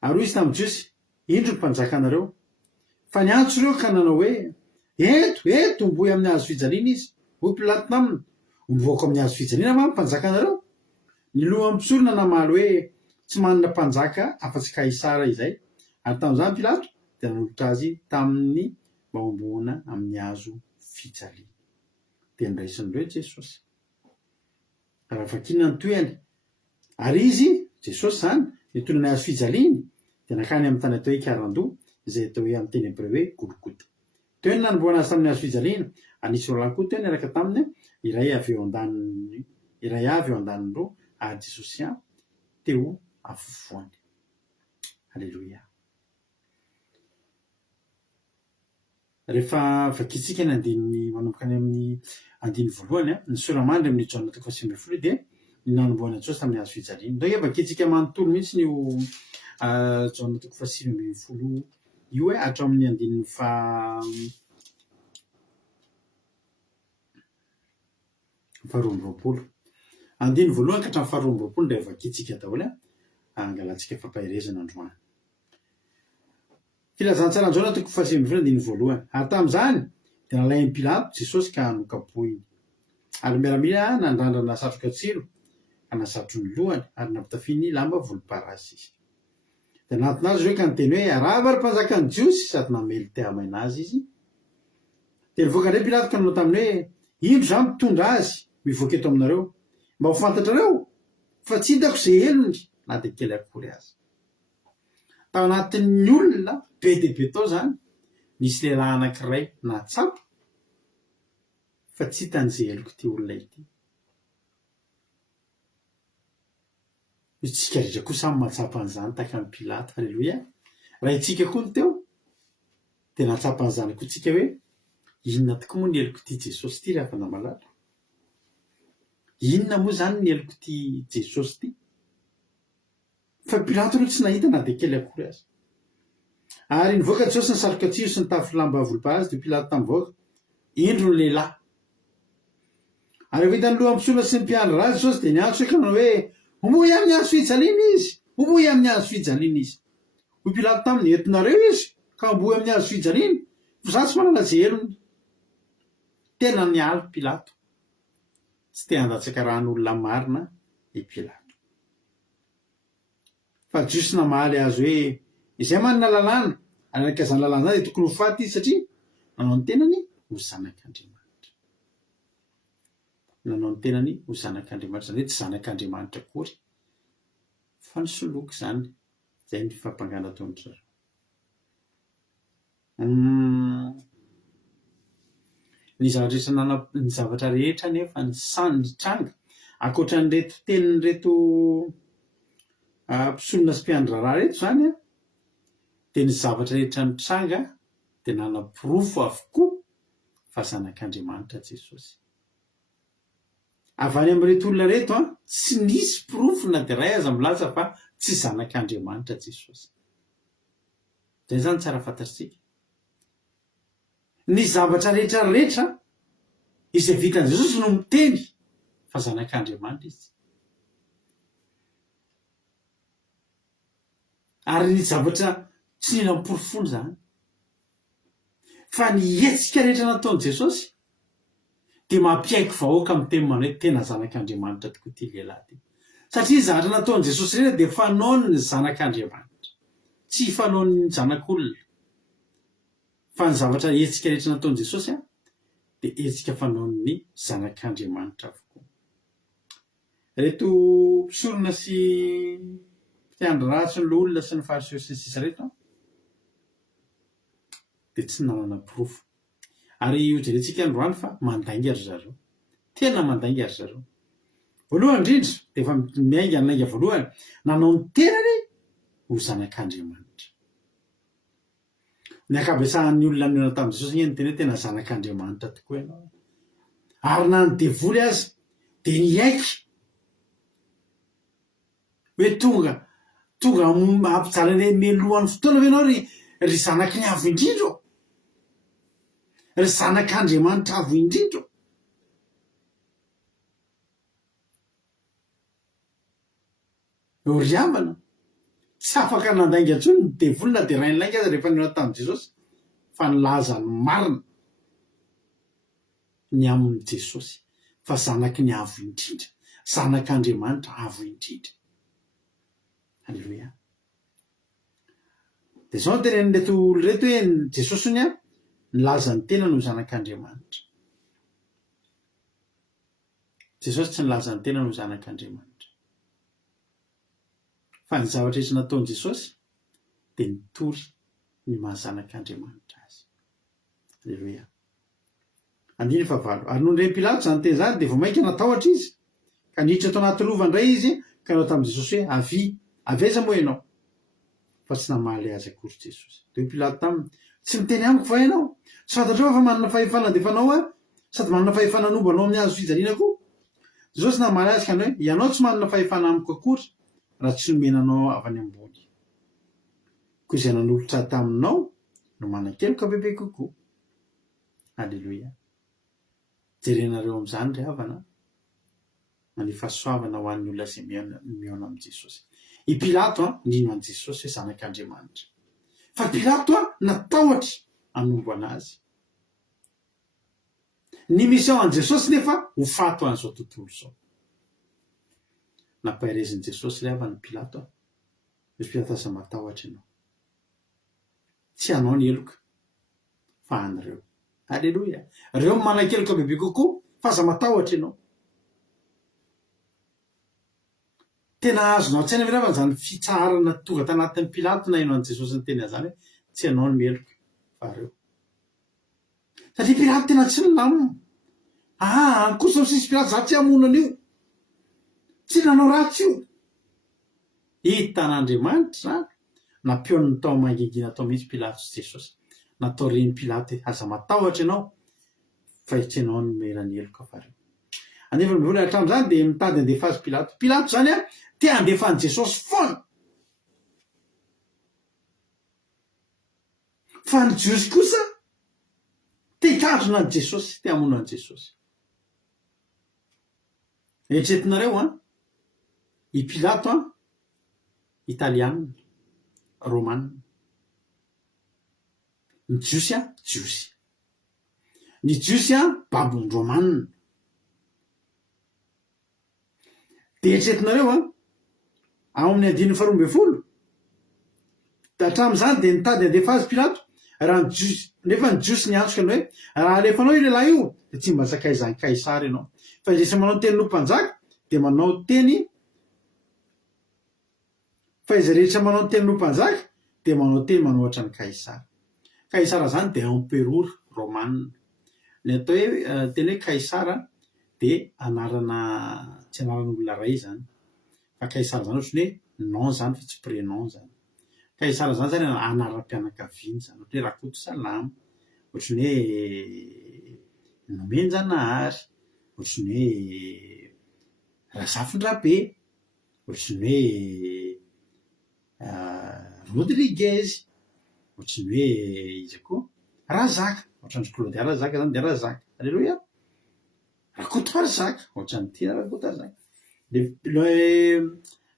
ary izy tamin'i Jesosy, indro ny mpanjaka anareo, fa ny antso ireo ka nanao hoe eto mboy amin'ny hazo fijaliana izy. Hoy Pilato taminy, mivoaka amin'ny hazo fijaliana ma mpanjaka anareo? Ny lohan'ny mpisorona namaly hoe tsy manana mpanjaka afa-tsy Kaisara izay. Ary tamin'izany Pilato dia nanolotra azy tamin'ny maomboana amin'ny hazo fijaliana. Dia niraisin'ireo Jesosy. Raha vakiana ny toeany. Ary izy, Jesosy zany, nitonona ny hazo fijaliana dia nakany amin'ny tany atao hoe Karandoa, izay atao hoe amin'ny teny hebreo hoe Golgota. Teo ny nanomboana azy tamin'ny hazo fijaliana. Anisy roa lahy koa teo niaraka taminy, iray avy eo andaniny roa, ary Jesosy teo afovoany. Halleloia. Rehefa vakitsika ny andininy manomboka any amin'ny andiny voalohany, ny soramandry amin'ny Jaona 7:20 dia ny nanomboana Jesosy tamin'ny hazo fijaliana. Ndreka vakitsika manontolo mihitsy ny Jaona 7:20 io hatao amin'ny andininy faharoa-roapolo. Andiny voalohany ka hatramin'ny faharoa-roapolo dia vakitsika daholo angalantsika fampahirezana androany. Filazantsara Jaona 7:20 andiny voalohany. Ary tamin'izany dia nalain'i Pilato Jesosy ka nokapohiny. Ary miaramila nandrandrana satroka tsilo ka nasatro ny lohany ary nampitafiany lamba volomparasy izy. Dia nantona azy ireo ka niteny hoe arava ary mpanjakan'ny Jiosy sady namely te-hamaina azy izy. Dia nivoaka indray Pilato ka nanao taminy hoe indro zany mitondra azy mivoaka eto aminareo, mba ho fantatrareo fa tsy hitako izay elony na dia kely akory azy. Tao anatin'ny olona be dia be tao zany nisy lehilahy anankiray natsapa fa tsy hitan'izay eloko ity olona ity. Isika rehetra koa samy mahatsapa an'izany tahaka ny Pilato. Halleloia. Raha itsika koa ny teo dia natsapa an'izany koa tsika hoe inona tokoa moa ny eloko ity Jesosy ity rehefa namalala? Inona moa zany ny eloko ity Jesosy ity? Fa Pilato aloha tsy nahita na dia kely akory azy. Ary nivoaka Jesosy ny satroka tsilo sy ny tafy lamba volomparasy dia Pilato tamivoaka indro ny lehilahy. Ary rehefa hitany lohan'ny mpisola sy ny mpiandry razy Jesosy dia niantso ka nanao hoe homoy amin'ny hazo fijaliana izy, homoy amin'ny hazo fijaliana izy. Hoy Pilato taminy, entinareo izy ka homboy amin'ny hazo fijaliana, fa izaho tsy manana izay elony. Tena nialy Pilato. Tsy te handatsaka rahan'olona marina i Pilato. Fa Jiosy namaly azy hoe izay manana lalàna, araka izany lalàna dia tokony ho faty izy satria nanao ny tenany ho zanak'Andriamanitra. Nanao ny tenany ho zanak'Andriamanitra, izany hoe tsy zanak'Andriamanitra akory fa ny soloky zany. Izay ny fampangana ataon'ny zareo. Ny zavatra rehetra nefa ny tranga ankoatran'ireto tenin'ireto mpisolona sy mpiandry raharaha reto zany dia ny zavatra rehetra ny tranga dia nanam-pirofo avokoa fa zanak'Andriamanitra Jesosy. Avy any amin'ireto olona reto tsy nisy pirofo na dia iray aza milaza fa tsy zanak'Andriamanitra Jesosy. Izay zany tsara fantatsika. Ny zavatra rehetra izay vitan'i Jesosy no miteny fa zanak'Andriamanitra izy. Ary ny zavatra tsy nina miporofono zany fa ny hetsika rehetra nataon'i Jesosy dia mampiaiky vahoaka amin'ny teny manao hoe tena zanak'Andriamanitra tokoa ty lehilahy ty, satria zavatra nataon'i Jesosy ireny dia fanaony ny zanak'Andriamanitra, tsy fanaony ny zanak'olona, fa ny zavatra hetsika rehetra nataon'i Jesosy dia hetsika fanaony ny zanak'Andriamanitra avokoa. Reto mpisorona sy mpiandry ratsy ny loholona sy ny fariseo sy ny sisa reto dia tsy nanana porofo, ary hojerentsika androany fa mandainga ry zareo, tena mandainga ry zareo. Voalohany indrindra dia efa nainga voalohany nanao ny tenany ho zanak'Andriamanitra. Ny akabesahan'ny olona niona tamin'i Jesosy ny tena hoe tena zanak'Andriamanitra tokoa ianao, ary na ny devoly azy dia niaiky hoe tonga ampijalany melohan'ny fotoana ve ianao ry zanaky ny avo indrindra, ry zanak'Andriamanitra avo indrindra. Ry havana tsy afaka nandainga intsony ny devoly na dia rainy lainga aza rehefa niona tamin'i Jesosy, fa nilaza ny marina ny amin'ny Jesosy fa zanaky ny avo indrindra, zanak'Andriamanitra avo indrindra. Halleloia. Dia zao tenenin'reto olo reto hoe Jesosy ony nilaza ny tena no zanak'Andriamanitra. Jesosy tsy nilaza ny tena no zanak'Andriamanitra, fa ny zavatra rehetra nataon'i Jesosy dia nitory ny mahazanak'Andriamanitra azy. Halleloia. Andiny fahavalo. Ary noho nireny Pilato zany teny zany dia vao mainka natahotra izy, ka niditra tao anaty lova indray izy ka nanao tamin'i Jesosy hoe aveza moa ianao, fa tsy namaly azy akory Jesosy. Dia Pilato taminy, tsy miteny amiko va ianao? Tsy fantatrao fa manana fahefana andefanao sady manana fahefana anombanao amin'ny hazo fijaliana koa? Jesosy namaly azy ka hoe ianao tsy manana fahefana amiko akory raha tsy nomenanao avy any ambony. Koa izay nanolotra taminao no manan-keloka bebe kokoa. Halleloia. Jerenareo amin'izany ry havana, ny fahasoavana ho an'ny olona izay mihaona amin'i Jesosy. I Pilato nino an'i Jesosy hoe zanak'Andriamanitra, fa Pilato natahotra hanombo anazy. Ny misy ao an'i Jesosy nefa ho fato an'izao tontolo izao. Nampaherezin'i Jesosy ry havana Pilato izy Pilato aza matahotra ianao, tsy anao ny heloka fa an'ireo. Halleloia. Reo manan-keloka bebe kokoa fa aza matahotra ianao. Tena azonao an-tsaina ve ravana zany fitsarana tonga tanatin'ny Pilato na ianao an'i Jesosy ny teny zany hoe tsy ianao ny meloka fa reo. Satria Pilato tena tsy nilamina. Ankoso sisy Pilato za tsy hamonana io, tsy nanao ratsy io. Hitan'Andriamanitra zany nampiony ny tao mangingina tao mihitsy Pilato sy Jesosy. Natao reny Pilato hoe aza matahotra ianao fa tsy ianao ny merany heloka fa reo. Anefa ny vola hatramin'izany dia mitady handefa azy Pilato. Pilato zany te handefa an'i Jesosy foana. Fa ny Jiosy kosa te hitandrona an'i Jesosy, te hamono an'i Jesosy. Eritreretinareo i Pilato Italiana, Romana. Ny Jiosy Jiosy. Ny Jiosy babon'ny Romana. Dia eritreretinareo ao amin'ny 12 hatramin'izany dia nitady handefa azy Pilato. Raha ny Jiosy, nefa ny Jiosy niantoka ny hoe raha alefanao io lehilahy io dia tsy mba sakaizan'ny Kaisara ianao. Fa izy rehetra manao tenin'olo mpanjaka dia manao teny, fa izy rehetra manao tenin'olo mpanjaka dia manao teny manohatra ny Kaisara. Kaisara zany dia empereur Romana. Ny atao hoe teny hoe Kaisara dia anarana, tsy anaran'olona ray zany, fa Kaisara zany ohatry hoe nom zany fa tsy prénom zany. Kaisara zany zany anaram-pianakaviana zany, ohatry hoe Rakotosalama, ohatry ny hoe Nomenjanahary, ohatry ny hoe Razafindrabe, ohatry ny hoe Rodriguez, ohatry ny hoe izy koa Razaka, ohatran'ny Claude Razaka zany dia Razaka. Alleloia. Rakotoarzaka, ohatran'ny tia Rakotoarzaka.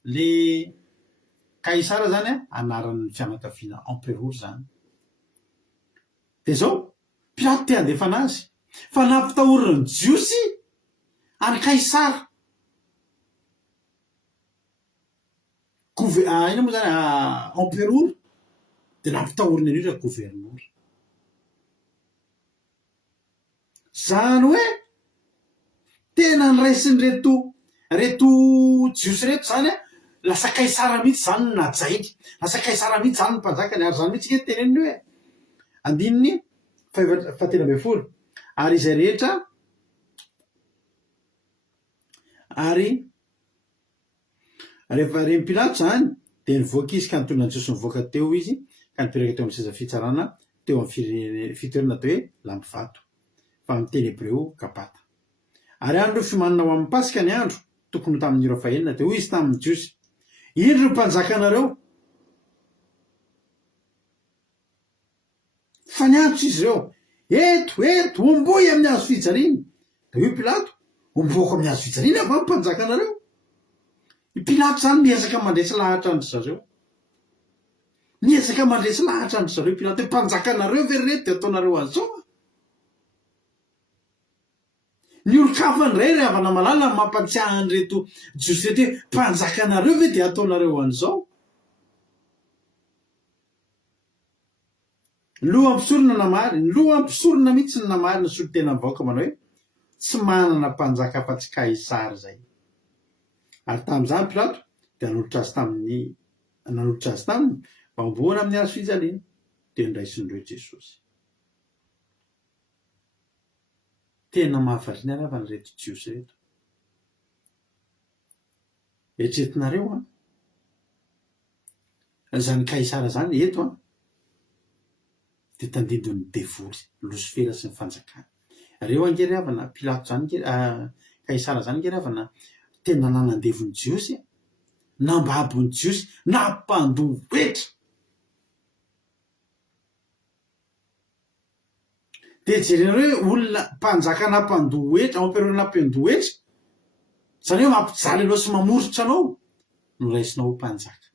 Le Kaisara zany anaran'ny fianakaviana empereur zany. Dia zao Pilato te handefa anazy fa nampitahorina ny jiosy any Kaisara. Ina moa zany empereur de nampitahorina an'io ra gouverneur. Zany hoe tena nyraisin'ny reto jiosy reto zany lasa Kaisara mihitsy zany no najainy, lasa Kaisara mihitsy zany no mpanjakany, ary zany mihitsy ke teneniny hoe andininy fahatelo amby folo. Ary izay rehetra ary rehefa reny Pilato zany de nivoaka izy ka nitondra ny Jiosy nivoaka teo izy ka nipetraka teo amin'ny seza fitsarana teo amin'ny fitoerana atao hoe Lampivato, fa amin'ny teny Hebreo Gabata. Ary andro fimanana ho amin'ny Pasika ny andro tokony tamin'ny ora fahaenina teo izy tamin'ny Jiosy: indro ny mpanjakanareo? Fa niantso izy ireo: eto omboy amin'ny hazo fijaliana. Da io Pilato: omboako amin'ny hazo fijaliana va mpanjakanareo? I Pilato zany miezaka mandresy lahatra andry zareo, miezaka mandresy lahatra andry zareo Pilato hoe mpanjakanareo ve reto de ataonareo an'izao? Ny olon-kafany ray ry havana malala mampatsiahy an'reto jiosy reto hoe mpanjakanareo ve de ataonareo an'izao? Loha ampisorona namariny, loha ampisorona mihitsy ny namarina solo tena mivaoka manao hoe tsy manana mpanjaka afa-tsy Kaisara zay. Ary tamin'izany Pilato de nanolotra azy taminy mba homboana amin'ny hazo fijaliana de niraisin'ireo Jesosy. Tena mahavariana raha ny reto jiosy reto. Etretinareo zany Kaisara zany eto de tandindon'ny devoly Losifera sy ny fanjakana. Reo angery havana Pilato zany Kaisara zany angery havana tena nanandevon'ny Jiosy, nambabon'ny Jiosy, nampandohetra. De jerenareo hoe olona mpanjaka nampandohetra, empereur nampandohetra, zany hoe mampijaly anao sy mamorotra anao no raisinao ho mpanjaka.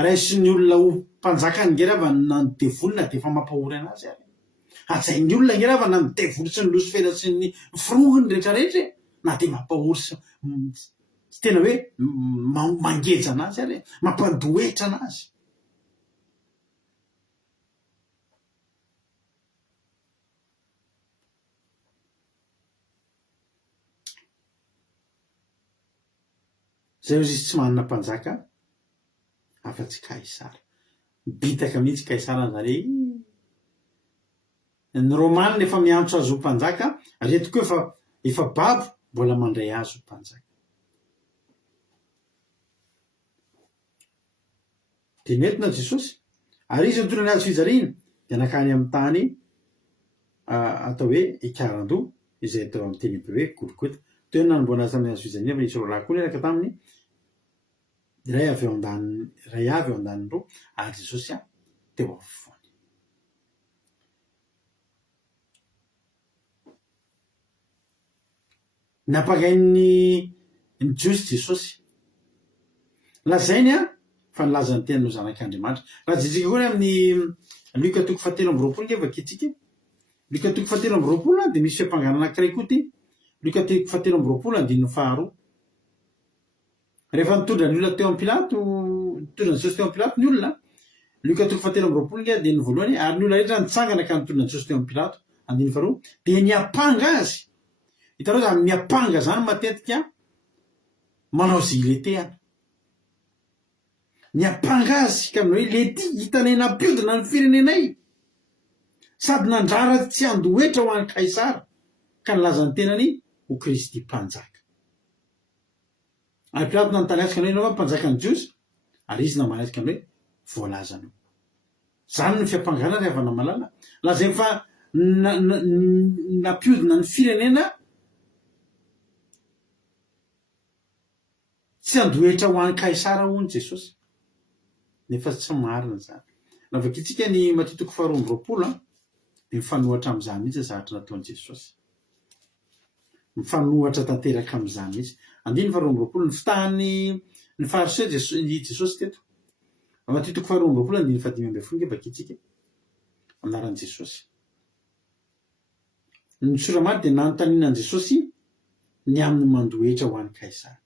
Raisin'ny olona ho mpanjaka ngery havana ny devolina de efa mampahory anazy ary. Ajain'ny olona ngery havana ny devoly sy ny Losifera sy ny forohony rehetrarehetra na de mampahory sy tena hoe mangeja anazy ary, mampandohetra anazy. Zay izy tsy manana mpanjaka afa-tsy Kaisara. Bitaka mihitsy Kaisara zare. Ny Romanina efa miantso azy ho mpanjaka, reto koa efa babo mbola mandray azy ho mpanjaka. De nentina Jesosy, ary izy nitondra ny hazo fijaliana de nakany amin'ny tany atao hoe Ikarandoha, izay atao amin'ny teny Hebreo hoe Golgota. Teo ny nanomboana azy tamin'ny hazo fijaliana fa nisy roalahy koa niaraka taminy, ray avy eo andaniny roa, ary Jesosy teo afovoany. Nampagain'ny Jiosy Jesosy, lazainy fa nilaza ny tenany ho zanak'Andriamanitra. Raha jejika koa amin'ny Luka 7:20 nge vakitsika. Luka 7:20 de misy fiampanganana anankiray koa ty. Luka 7:20 andininy faharoa. Rehefa nitondra ny olona teo amin'ny Pilato, nitondra ny Jesosy teo amin'ny Pilato ny olona. Luka 7:20 nge andininy voalohany, ary ny olona rehetra nitsangana ka nitondra ny Jesosy teo amin'ny Pilato, andininy faharoa, de niapanga azy. Hitanao zany miapanga zany matetika manao ziletehana. Niapanga azy ka hoe lety hitanay nampiodina ny firenenay, sady nandrara tsy andohetra ho an'ny Kaisara, ka nilaza ny tenany ho Kristy mpanjaka. Ary Pilato nanontany azy ka hoe ianao va mpanjaka ny Jiosy? Ary izy namaly azy ka hoe voalazanao. Zany ny fiampangana ry havana malala. Lazainy fa nampiodina ny firenena tsy andohetra ho an'ny Kaisara hono Jesosy. Nefa tsy marina zany. Raha vakitsika ny Matthieu 2:20 de mifanohatra amin'izany mihitsy zavatra nataon'i Jesosy. Mifanohatra tanteraka amin'izany mihitsy. Andininy 2:20 ny fitahan'ny fariseo Jesosy teto. Matthieu 2:20 andininy 15 nge vakitsika. anaran'i Jesosy. Ny Soramady dia nanontaninan Jesosy ny amin'ny mandohetra ho an'ny Kaisara.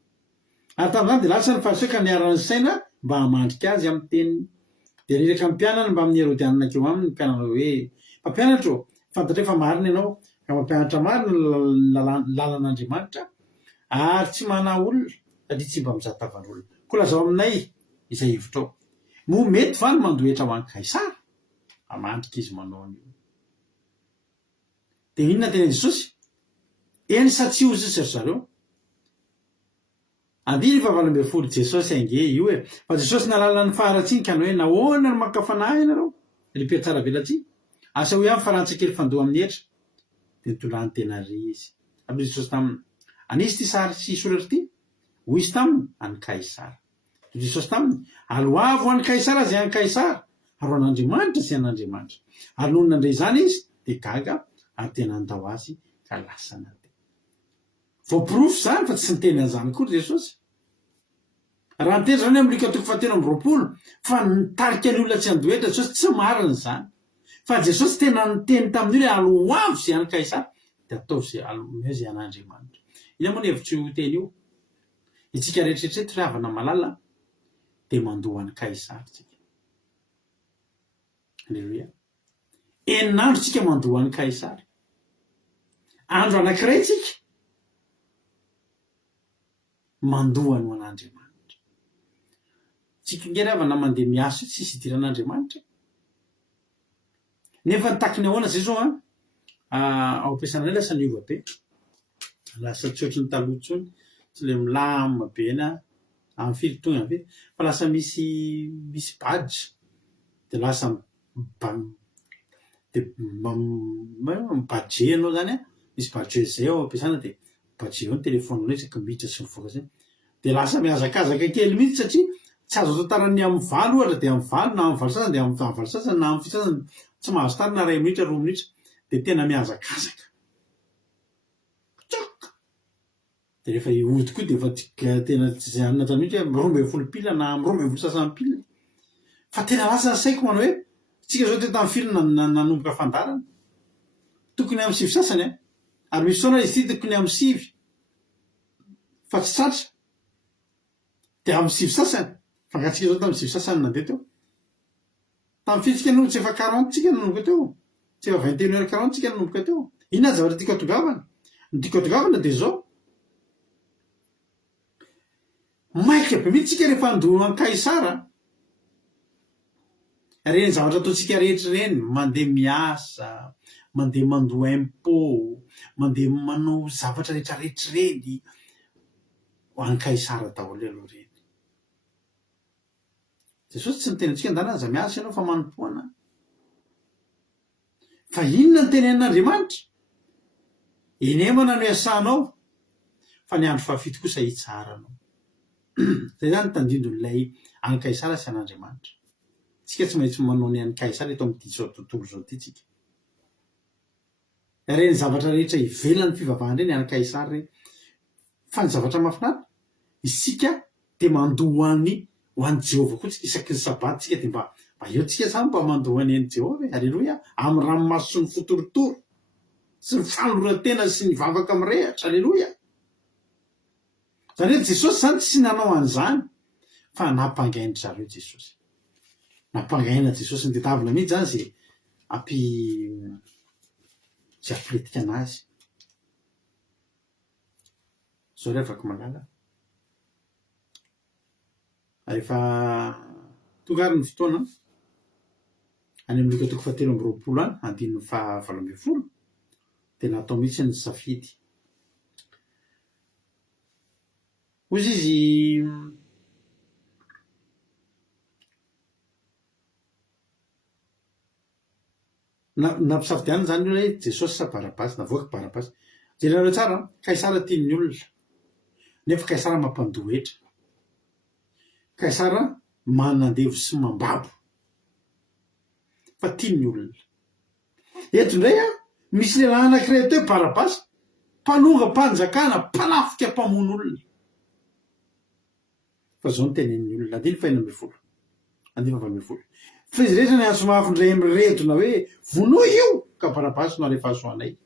Ary tamin'izany dia lasa ny fariseoka niarany saina mba hamandrika azy amin'ny teniny. Dia nireka ny mpianana mba amin'ny Herodianina keo aminy ny mpianana hoe mpampianatro, fantatra efa marina ianao ka mampianatra marina ny lalan'Andriamanitra ary tsy mana olona satria tsy mba mizatavan'olona. Koa lazao aminay izay hevitrao. Mo mety va ny mandohetra ho an'ny Kaisara? Amandrika izy manao an'io. Dia inona tena Jesosy? Eny sa tsy hozy zareo? Andiny fa 20 Jesosy ange io e. Fa Jesosy nalala ny faharatsinika ny hoe nahoana ny makafanahy ianareo? Ripety tsara velatsy. Asa hoe amin'ny farantsakely fandoa amin'ny hetra. Dia nitolany tena ry izy. Aby Jesosy taminy. Anisy ty sary sy soratra ty? Hoy izy taminy an'ny Kaisara. Jesosy taminy aloavo an'ny Kaisara zay an'ny Kaisara, ary an'Andriamanitra zay an'Andriamanitra. Ary noho nandray zany izy dia gaga ary tena andao azy ka lasa nade. Voapirofo zany fa tsy niteny an'izany kory Jesosy. Raha niteny zany amin'ny Luka 7:20 fa nitarika ny olona tsy andohetra Jesosy tsy marina zany. Fa Jesosy tena niteny tamin'io hoe aloavo zay an'ny Kaisara dia ataovy zay alomeo zay an'Andriamanitra. Ina moa ny hevitry io teny io? Itsika rehetrarehetra ry havana malala dia mandoa an'ny Kaisara tsika. Alleluia. Enin'andro tsika mandoa an'ny Kaisara. Andro anankiray tsika mandoa no an'Andriamanitra. Tsika nge ry havana mandeha miasa tsisy idiran'Andriamanitra. Nefa nitaky ny ahoana zay zao ao ampiasananay lasa niova be. Lasa tsy ohatry ny taloha intsony, tsy le milamina be amin'ny firy tonga amin'ny firy, fa lasa misy badge dia lasa mibadge anao zany misy badge zay ao ampiasana dia badge eo ny telefonina isaky miditra sy mivoaka zay. Dia lasa mihazakazaka kely mihitsy satria tsy azo atao tarany amin'ny valo ohatra dia amin'ny valo na amin'ny valo sasany dia amin'ny valo sasany na amin'ny fito sasany tsy mahazo tary na 2 minitra 2 minitra dia tena mihazakazaka. Dia rehefa ihody koa dia efa tena tsy zanona tany mihitsy hoe 12 pila na 12 sasany pila. Fa tena lasa ny saiko manao hoe tsika zao teto amin'ny filina nanomboka fandarana tokony amin'ny 7 sasany ary misy fotoana izy ity tokony amin'ny 7 fa tsy tratra dia amin'ny 7 sasany fa angatsika zao tamin'ny 7 sasany nandeha teo. Tamin'ny fitsika no tsy efa 40 tsika nanomboka teo, tsy efa 21h40 tsika nanomboka teo. Inona zavatra tiako hatongavana? Ny tiako hatongavana dia zao maika be mihitsy tsika rehefa andoa an'i Kaisara. Reny zavatra ataontsika rehetra reny, mandeha miasa, mandeha mandoa impôt, mandeha manao zavatra rehetrarehetra reny ho an'i Kaisara daholo aloha reny. Jesosy tsy niteny antsika andana aza miasa ianao fa manompoana. Fa inona ny tenenin'Andriamanitra? Enemana no iasanao fa ny andro fahafito kosa hitsaranao. Zay zany tandindon'ilay an'i Kaisara sy an'Andriamanitra. Tsika tsy maintsy manao ny an'i Kaisara eto amin'ity zao tontolo zao ity tsika. Reny zavatra rehetra ivelan'ny fivavahana reny an'i Kaisara reny. Fa ny zavatra mahafinaritra isika dia mandoa ho an'i Jehovah koa tsika isaky ny sabaty tsika dia mba eo tsika zany mba mandoa ny Jehovah. Alleluia. Amin'ny ranomaso sy ny fotorotoro sy ny fanoloran-tena sy ny vavaka mirehatra. Alleluia. Zany hoe Jesosy zany tsy nanao an'izany fa nampangaina zareo Jesosy. Nampangaina Jesosy ny tetavina mihitsy zany zay ampiretika anazy. Zao ry afaka malala. Rehefa tonga ary ny fotoana any amin'ny Luka 7:20 any 7:20 dia natao mihitsy ny safidy. Hozy izy nampisafidianana zany hoe Jesosy sa Barabasy, navoaka Barabasy. Jerenareo tsara, Kaisara tian'ny olona nefa Kaisara mampandohetra. Kaisara manandevo sy mambabo fa tian'ny olona. Eto indray misy lehilahy anankiray teo Barabasy, mpanonga mpanjakana, mpanafika mpamono olona. Fa zao no tenen'ny olona. 5:20. fa izy rehetra ny asomafindreredona hoe vonoa io ka Barabasy no alefa soanay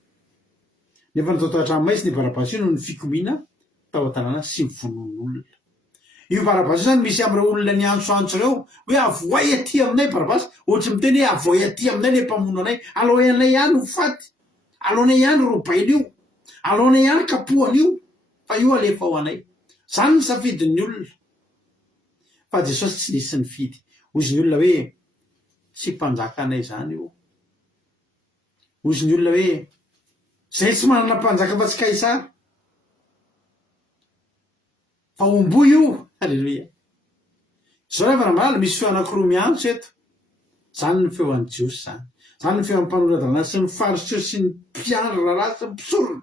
nefa natao tao an-tranomaisy ny Barabasy io no ny fikomiana tao an-tanàna sy mivonon'olona io Barabasy io zany misy am'ireo olona ny antsoantso reo hoe avoay aty aminay Barabasy ohatry miteny hoe avoay aty aminay le mpamono anay alohanay ihany ho faty alohanay ihany robain'io alohanay ihany kapohan'io fa io alefa ho anay zany ny safidin'ny olona fa Jesosy tsy nisy nifidy ozy ny olona hoe sy mpanjaka anay zany io ozy ny olona hoe zay tsy manana mpanjaka fa tsy Kaisara fa omboy io halleloia zao rehefa namalala misy feo anankiroa miantso eto zany ny feo an'ny Jiosy zany ny feo an'ny mpanoradalàna sy ny fariseo sy ny mpiandro raharaha sy ny mpisorona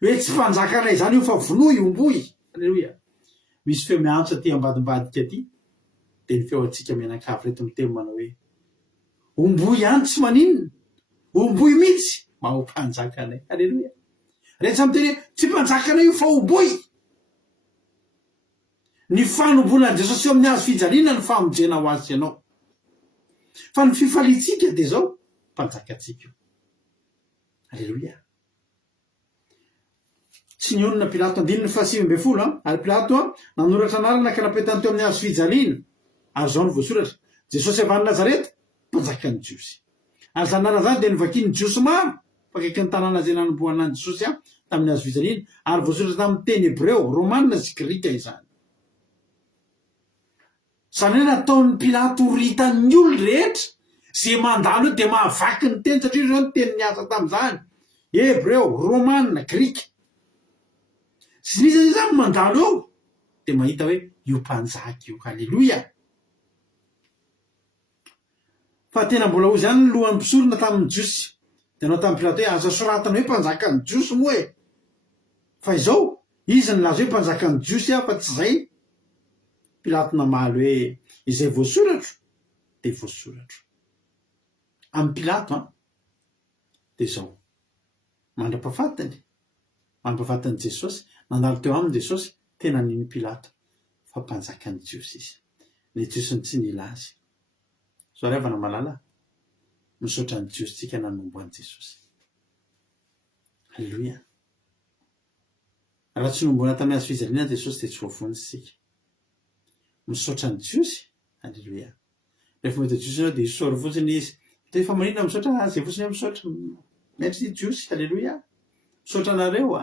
hoe tsy mpanjaka anay zany io fa vonoy omboy halleloia misy feo miantso aty ambadimbadika aty de ny feo atsika mianakavy reto miteny manao hoe omboy ihany tsy maninona omboy mihitsy maho mpanjaka anay halleloia rehetra miteny hoe tsy mpanjaka anay io fa omboy ny fanomboana Jesosy eo amin'ny hazo fijaliana ny famonjena ho azy ianao fa ny fifalitsika de zao mpanjakatsika io halleloia tsy ny olona Pilato andininy fa 7 ary Pilato nanoratra anarana ka napetany teo amin'ny hazo fijaliana ary zao ny voasoratra Jesosy avy any Nazareta mpanjakan'ny Jiosy ary zany anarana zany de nivakiny Jiosy maro fakaiky ny tanàna zay nanomboana any Jesosy tamin'ny hazo fijaliana ary voasoratra tamin'ny teny Hebreo Romanina sy Grika izany zany hoe nataon'ny Pilato ritan'ny olona rehetra zay mandalo eo de mahavaky ny teny satria zao ny teny niasa tamin'izany Hebreo Romanina Grika sy nisy zay zany mandalo eo de mahita hoe io mpanjaka io halleloia fa tena mbola ho zany ny lohan'ny mpisorona tamin'ny Jiosy de anao tamin'ny Pilato hoe aza soratana hoe mpanjakan'ny Jiosy moa e fa izao izy ny laza hoe mpanjakan'ny Jiosy fa tsy zay Pilato namaly hoe izay voasoratro de voasoratro amin'ny Pilato de zao mandrapahafatany Jesosy nandalo teo aminy Jesosy tena niny Pilato fa mpanjakan'ny Jiosy izy ny Jiosy ny tsy nila azy zao rehefa namalala misaotra ny Jiosy tsika nanombo an Jesosy halleloia raha tsy nombona tamin'ny hazo fijaliana Jesosy de tsy voavonitsika misaotra ny Jiosy halleloia rehefa mahita Jiosy ianao de isaory fotsiny izy de efa maninona misaotra azy fotsiny misaotra metry Jiosy halleloia misaotra anareo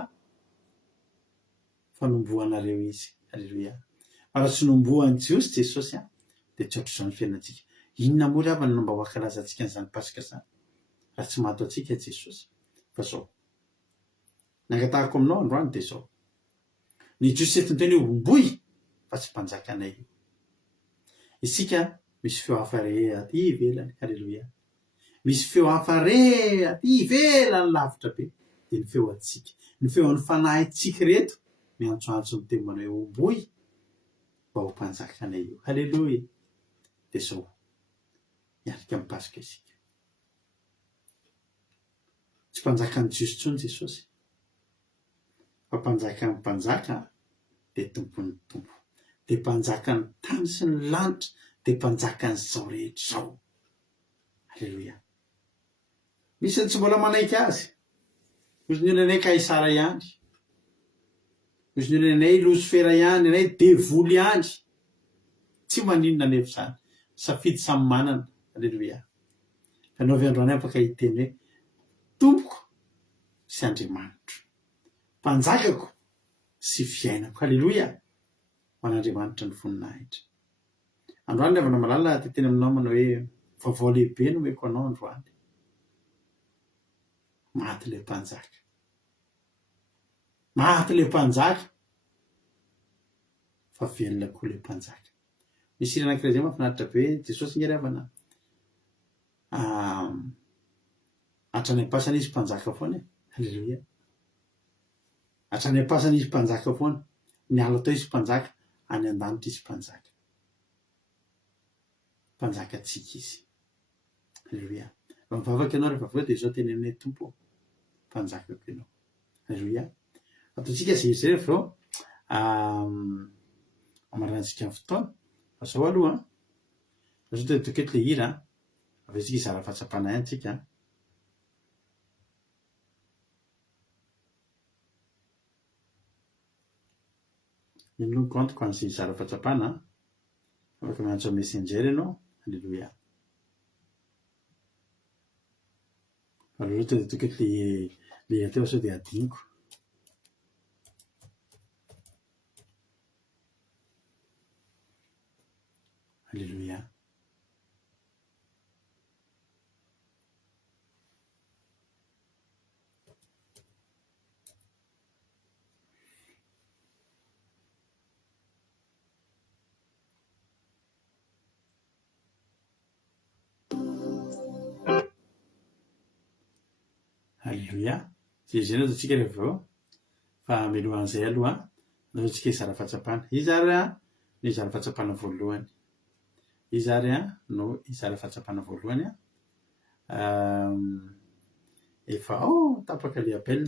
fanomboanareo izy halleloia raha tsy nomboan'ny Jiosy Jesosy de tsy ohatry zao ny fiainantsika inona moa ry avana mba ho ankalaza antsika n'izany pasika zany raha tsy mahato antsika Jesosy fa zao nangatahako aminao androany de zao ny Jiosy etiny teny hoe omboy fa tsy mpanjaka anay io isika misy feo hafa re aty ivelany halleloia misy feo hafa re aty ivelany lavitra be de ny feo atsika ny feo an'ny fanahintsika reto miantsoantso miteny manao hoe omboy mba ho mpanjaka anay io halleloia de zao miarika amin'ny pasika isika tsy mpanjakan'ny Jiosy tsony Jesosy fa mpanjakan'ny mpanjaka de tompon'ny tompo de mpanjakan'ny tany sy ny lanitra de mpanjakan'ny zao rehetra zao halleloia misy ny tsy mbola manaiky azy ozy ny olonanay Kaisara ihany ozy ny olonanay Losifera ihany anay devoly ihany tsy maninona nefa zany safidy samy manana halleloia anao avy androany afaka hiteny hoe tompoko sy Andriamanitro mpanjakako sy fiainako halleloia ho an'Andriamanitra ny voninahitra androany avana malala teteny aminao manao hoe vaovao lehibe no meko anao androany maty le mpanjaka fa velona koa le mpanjaka misy hira anankiray zay mahafinaritra be Jesosy ny avana hatrany am-pasana izy mpanjaka foana halleloia hatrany am-pasana izy mpanjaka foana ny ala tao izy mpanjaka any an-danitra izy mpanjaka tsika izy halleloia mivavaka ianao rehefa aveo de zao teny aminay tompo mpanjakako ianao halleloia ataotsika zay rehefa amarantsika ny fotoana fa zao aloha Zao toketo le hira avetsika izara fahatsapana ihany tsika. Mino compte ko an'izay izara fahatsapana afaka miantso amin'ny messenger ianao. Alleluia. Alors toketo le hira teo sao dia adiniko. Alleluia. Alleluia. Zay no ataontsika rehefa ao fa mialohan'izay aloha ataontsika izara fahatsapana. Izara no izara fahatsapana voalohany. Izara no izara fahatsapana voalohany. Efa tapaka le appel.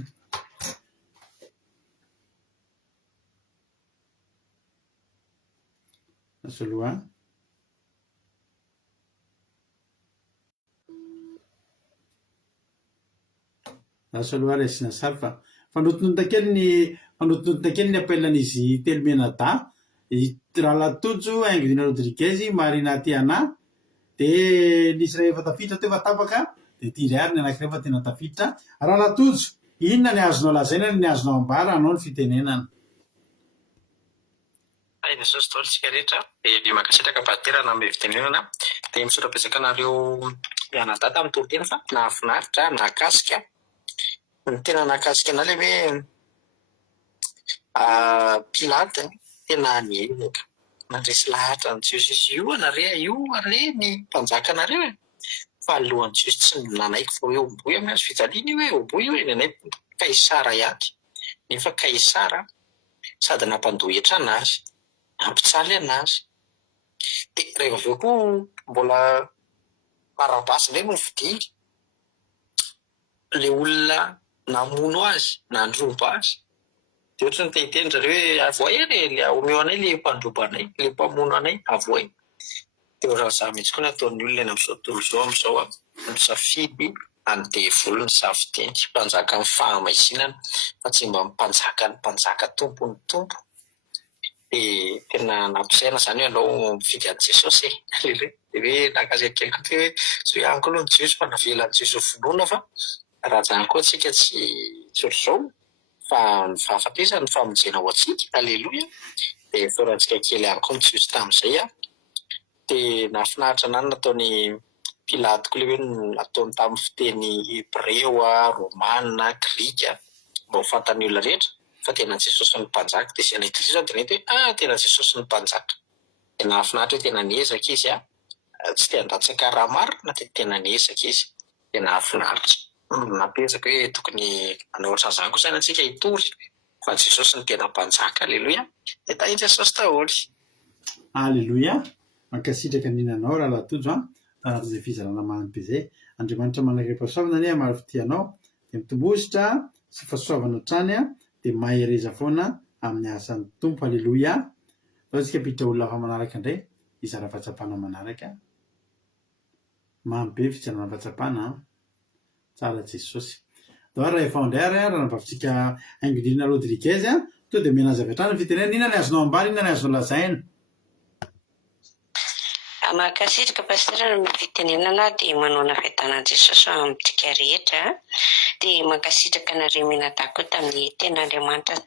Lasa aloha raisina sary fa fanotonota kely ny appeln'izy Telomenada raha latojo Aingrina Rodriguez Marina Tiana dia nisy rehefa tafiditra teo fa tapaka dia tirary ny anankiray fa tena tafiditra. Raha latojo inona ny azonao lazaina ny azonao ambara anao ny fitenenana. Jesosy daholo tsika rehetra dia mankasitraka vahaterana amin'ny fitenenana dia misotra-betsaka anareo mianadata amin'ny toritena fa nahafinaritra nahakasika ny tena nahakasika anao le hoe Pilate tena niezaka nandresy lahatra ny Jiosy izy io are ny mpanjakanareo fa alohan'ny Jiosy tsy nanaiky fa hoe oboy amin'ny hazo fijaliana io hoe oboy io nenay Kaisara ihany nefa Kaisara sady nampandohetra anazy nampitsaly anazy dia rehefa aveo koa mbola Barabasy indray no vidiana le olona namono azy nandroba azy dia ohatra ny tehitendry hoe avoay le omeo anay le mpandroba anay le mpamono anay avoay dia raha za mihitsy koa ny ataon'ny olona eny amin'izao tontolo izao amin'izao misafidy andevolony safidiny mpanjaka ny fahamaisinana fa tsy mba mpanjaka ny mpanjaka tompony tompo dia tena nampisaina izany hoe ianao mifidy an'i Jesosy dia hoe nakasika kely koa hoe tsy hoe anko aloha ny Jesosy fa navelan'i Jesosy vonoina fa raha zany koa tsika tsy ohatr'izao fa ny fahafatesana ny famonjena ho antsika. Alleluia. Dia fiorantsika kely ihany koa ny Jesosy tamin'izay dia nahafinaritra nany nataony Pilate koa le hoe nataony tamin'ny fiteny Hebreo Romana Grika mba ho fantan'ny olona rehetra fa tena Jesosy ny mpanjaka. Dia izay nahita izay dia nahita hoe tena Jesosy ny mpanjaka. Dia nahafinaritra hoe tena niezaka izy tsy te handatsaka raha marina dia tena niezaka izy dia nahafinaritra. Napezaka hoe tokony hanao ohatran'izany koa saina antsika hitory fa Jesosy ny tena mpanjaka. Alleluia. Dia tahi Jesosy daholo. Alleluia. Mankasitraka ninanao raha latojo tanatin'izay fizarana manabe izay. Andriamanitra manara-pahasoavana anie maro fitianao dia mitombositra sy fahasoavana hatrany dia mahereza foana amin'ny asan'ny tompo. Alleluia. Zao tsika piditra olona hafa manaraka indray izara fahatsapana manaraka mamy be fizarana fahatsapana tsara Jesosy. Dao raha efa andray raha nabavintsika Aingrina Rodriguez to dia menaza avy hatrany fitenena inona ny azonao ambara inona ny azonao lazaina. Mahakasitraka pasitera ny fitenenana dia manona fiadanan'i Jesosy amintsika rehetra dia mankasitraka anareo mianadahy koa tamin'ny ten'Andriamanitra.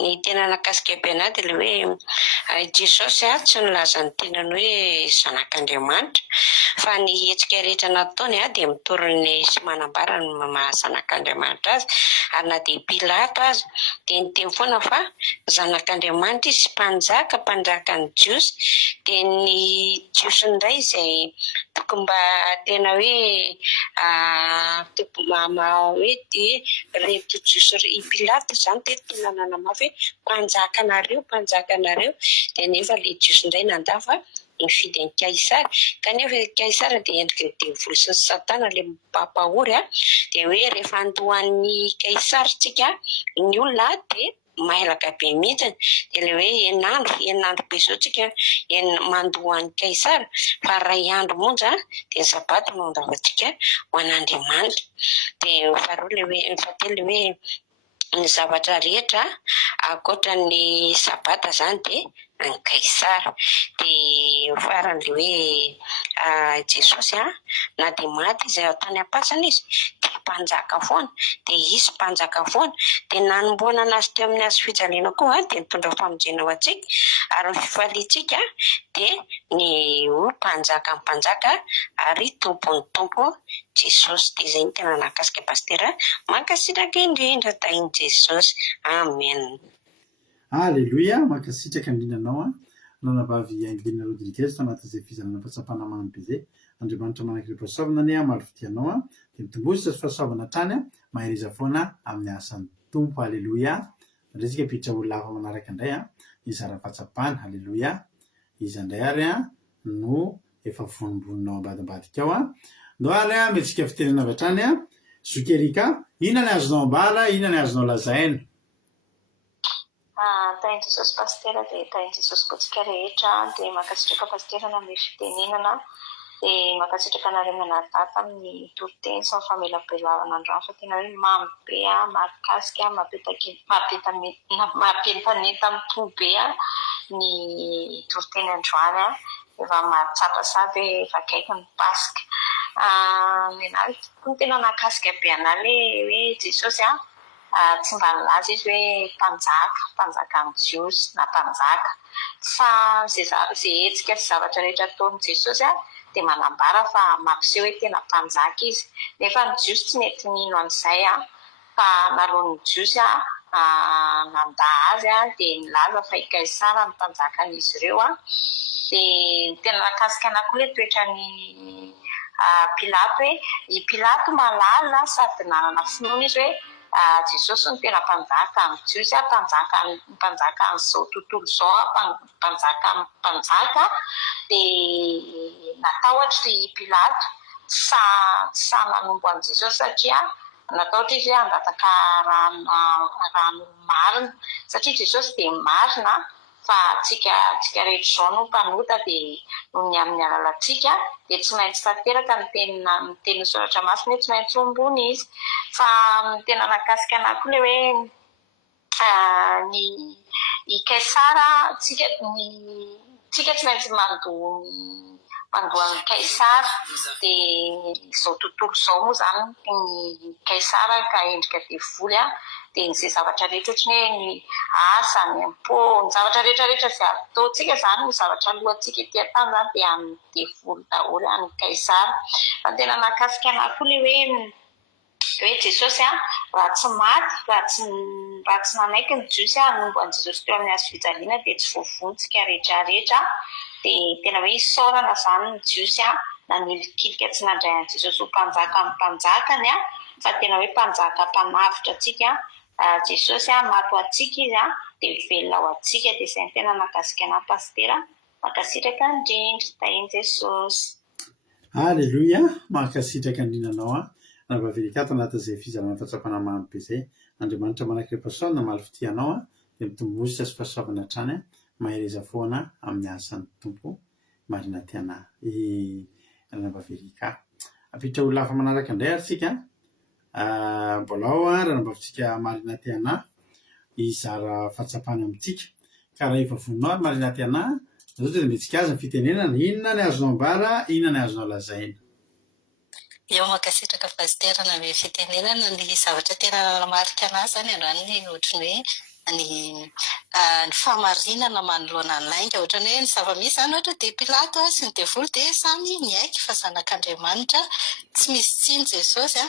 Ny tena nakasika be anahy dia ilay hoe Jesosy tsy nilaza ny tenany hoe zanak'Andriamanitra fa ny hetsika rehetra nataony dia mitorony sy manambara ny mahazanak'Andriamanitra azy ary na dia Pilato azy dia niteny foana fa zanak'Andriamanitra izy mpanjaka ny Jiosy dia ny Jiosy indray izay tokony mba tena hoe hoe reto Jiosy i Pilato izany tena nanamafy hoe mpanjakanareo dia nefa ilay Jiosy indray nandà fa mifidy ny Kaisara kanefa Kaisara dia endriky ny diavolo sy ny Satana ilay mpampahory dia hoe rehefa andohan'ny Kaisara tsika ny olona dia mailaka be mihitsiny dia le hoe eninandro be zao tsika mandohan'ny kaisara fa ray andro monja dia ny sabata no andravantsika ho an'Andriamanitra. Dia faharoa le hoe fahatelo le hoe ny zavatra rehetra ankoatra ny sabata zany dia ny kaisara. Dia farany le hoe Jesosy na dia maty izy tany am-pasana izy dia mpanjaka foana, dia izy mpanjaka foana, dia nanomboana anazy teo amin'ny hazo fijaliana koa dia nitondra famonjena ho antsika, ary ny fifaliantsika dia ny mpanjaka ary tompony tompo Jesosy. Dia izay ny tena nakasika pastera, mankasitraka indrindra tainy Jesosy. Amen. Aleloia, mankasitraka indrindranao nanavavy Ainglina Rodriguez tanatin'izay fizarana fahatsapana mamy be zay. Andriamanitra manakireo pasaovana ny maro fitianao dia mitombozy sy fahasaovana hatrany mahiriza foana amin'ny asan'ny tompo. Aleloia. Resika pitra olona hafa manaraka indray izara fahatsapana. Aleloia. Izy indray ary no efa vonimboninao ambadimbadika ao ndo ary metsika fitenena avy hatrany Zokerika, inona ny azonao ambala, inona ny azonao lazaina? Tainy Jesosy pastera dia tainy Jesosy kotsika rehetra dia mankasitraka pastera amin'ny fitenenana dia mankasitraka anareo manaraka amin'ny toriteny sy famelabelahana androany fa tena hoe mamy be mahakasika mampientaneta mitombo be ny toriteny androany efa mahatsapa sady hoe efa akaiky ny pasika. Menaly tokoa tena nakasika be analy hoe Jesosy tsy mba nilaza izy hoe mpanjaka amin'ny Jiosy na mpanjaka fa zay hetsika sy zavatra rehetra ataon'i Jesosy dia manambara fa mampiseho hoe tena mpanjaka izy. Nefa ny Jiosy tsy nety nino an'izay fa nalohan'ny Jiosy nanda azy dia nilaza fa i Kaisara ny mpanjakan'izy ireo dia tena nakasika anahy koa ilay toetrany Pilato hoe i Pilato malala sady nanana finoana izy hoe Jesosy no tena mpanjaka amin'ny Jiosy mpanjaka an'izao tontolo izao mpanjaka dia natahotra i Pilato sa nanombo an' Jesosy satria natahotra izy hangataka rano marina satria Jesosy dia marina fa tsika rehetra izao no mpanota dia noho ny amin'ny alalantsika dia tsy maintsy tanteraka ny teny soratra masina hoe tsy maintsy ombony izy. Fa tena nakasika anahy koa ilay hoe ny Kaisara tsika tsy maintsy mandohan'ny Kaisara dia izao tontolo izao moa zany ny Kaisara ka endrika devoly dia nyizay zavatra rehetra ohatrany hoe ny asa ny impô ny zavatra rehetrarehetra izay ataontsika zany no zavatra lohantsika etỳ antany zany dia amin'ny devoly daholo amin'ny Kaisara. Fa tena nakasika anahy koa ilay hoe Jesosy raha tsy maty raha tsy nanaiky ny Jiosy nombo an'i Jesosy teo amin'ny hazo fijaliana dia tsy voavontsika rehetrarehetra dia tena hoe isaorana zany ny Jiosy nanilikilika tsy nandray an'i Jesosy ho mpanjaka amin'ny mpanjakany fa tena hoe mpanjaka mpanavitra antsika Jesosy maty ho antsika izy dia velona ho antsika. Dia izay ny tena nakasika anahy pastera, mankasitraka indrindra tainy Jesosy. Aleloia, mankasitraka indrindranao navavelika tanatin'izay fizarana fahatsapana mamy be zay. Andriamanitra manakireo pasaona maly fitianao dia mitombozy sy fahasaovana hatrany mahireza foana amin'ny asan'ny tompo marina tiana navavelika. Apitra olona hafa manaraka indray ary tsika mbolao raha nambavitsika marina tiana izara fahatsapana amintsika ka raha efa voninao ary marina tiana zao dia metsika azy ny fitenenana inona ny azonao ambara, inona ny azonao lazaina? Eo mankasitraka pastera na amin'ny fitenenana ny zavatra tena marika anazy zany androany ohatrany hoe ny fahamarinana manoloana ny lainga ohatrany hoe ny zava-misy zany ohatra dia Pilato sy ny devoly dia samy niaiky fa zanak'Andriamanitra tsy misy tsiny Jesosy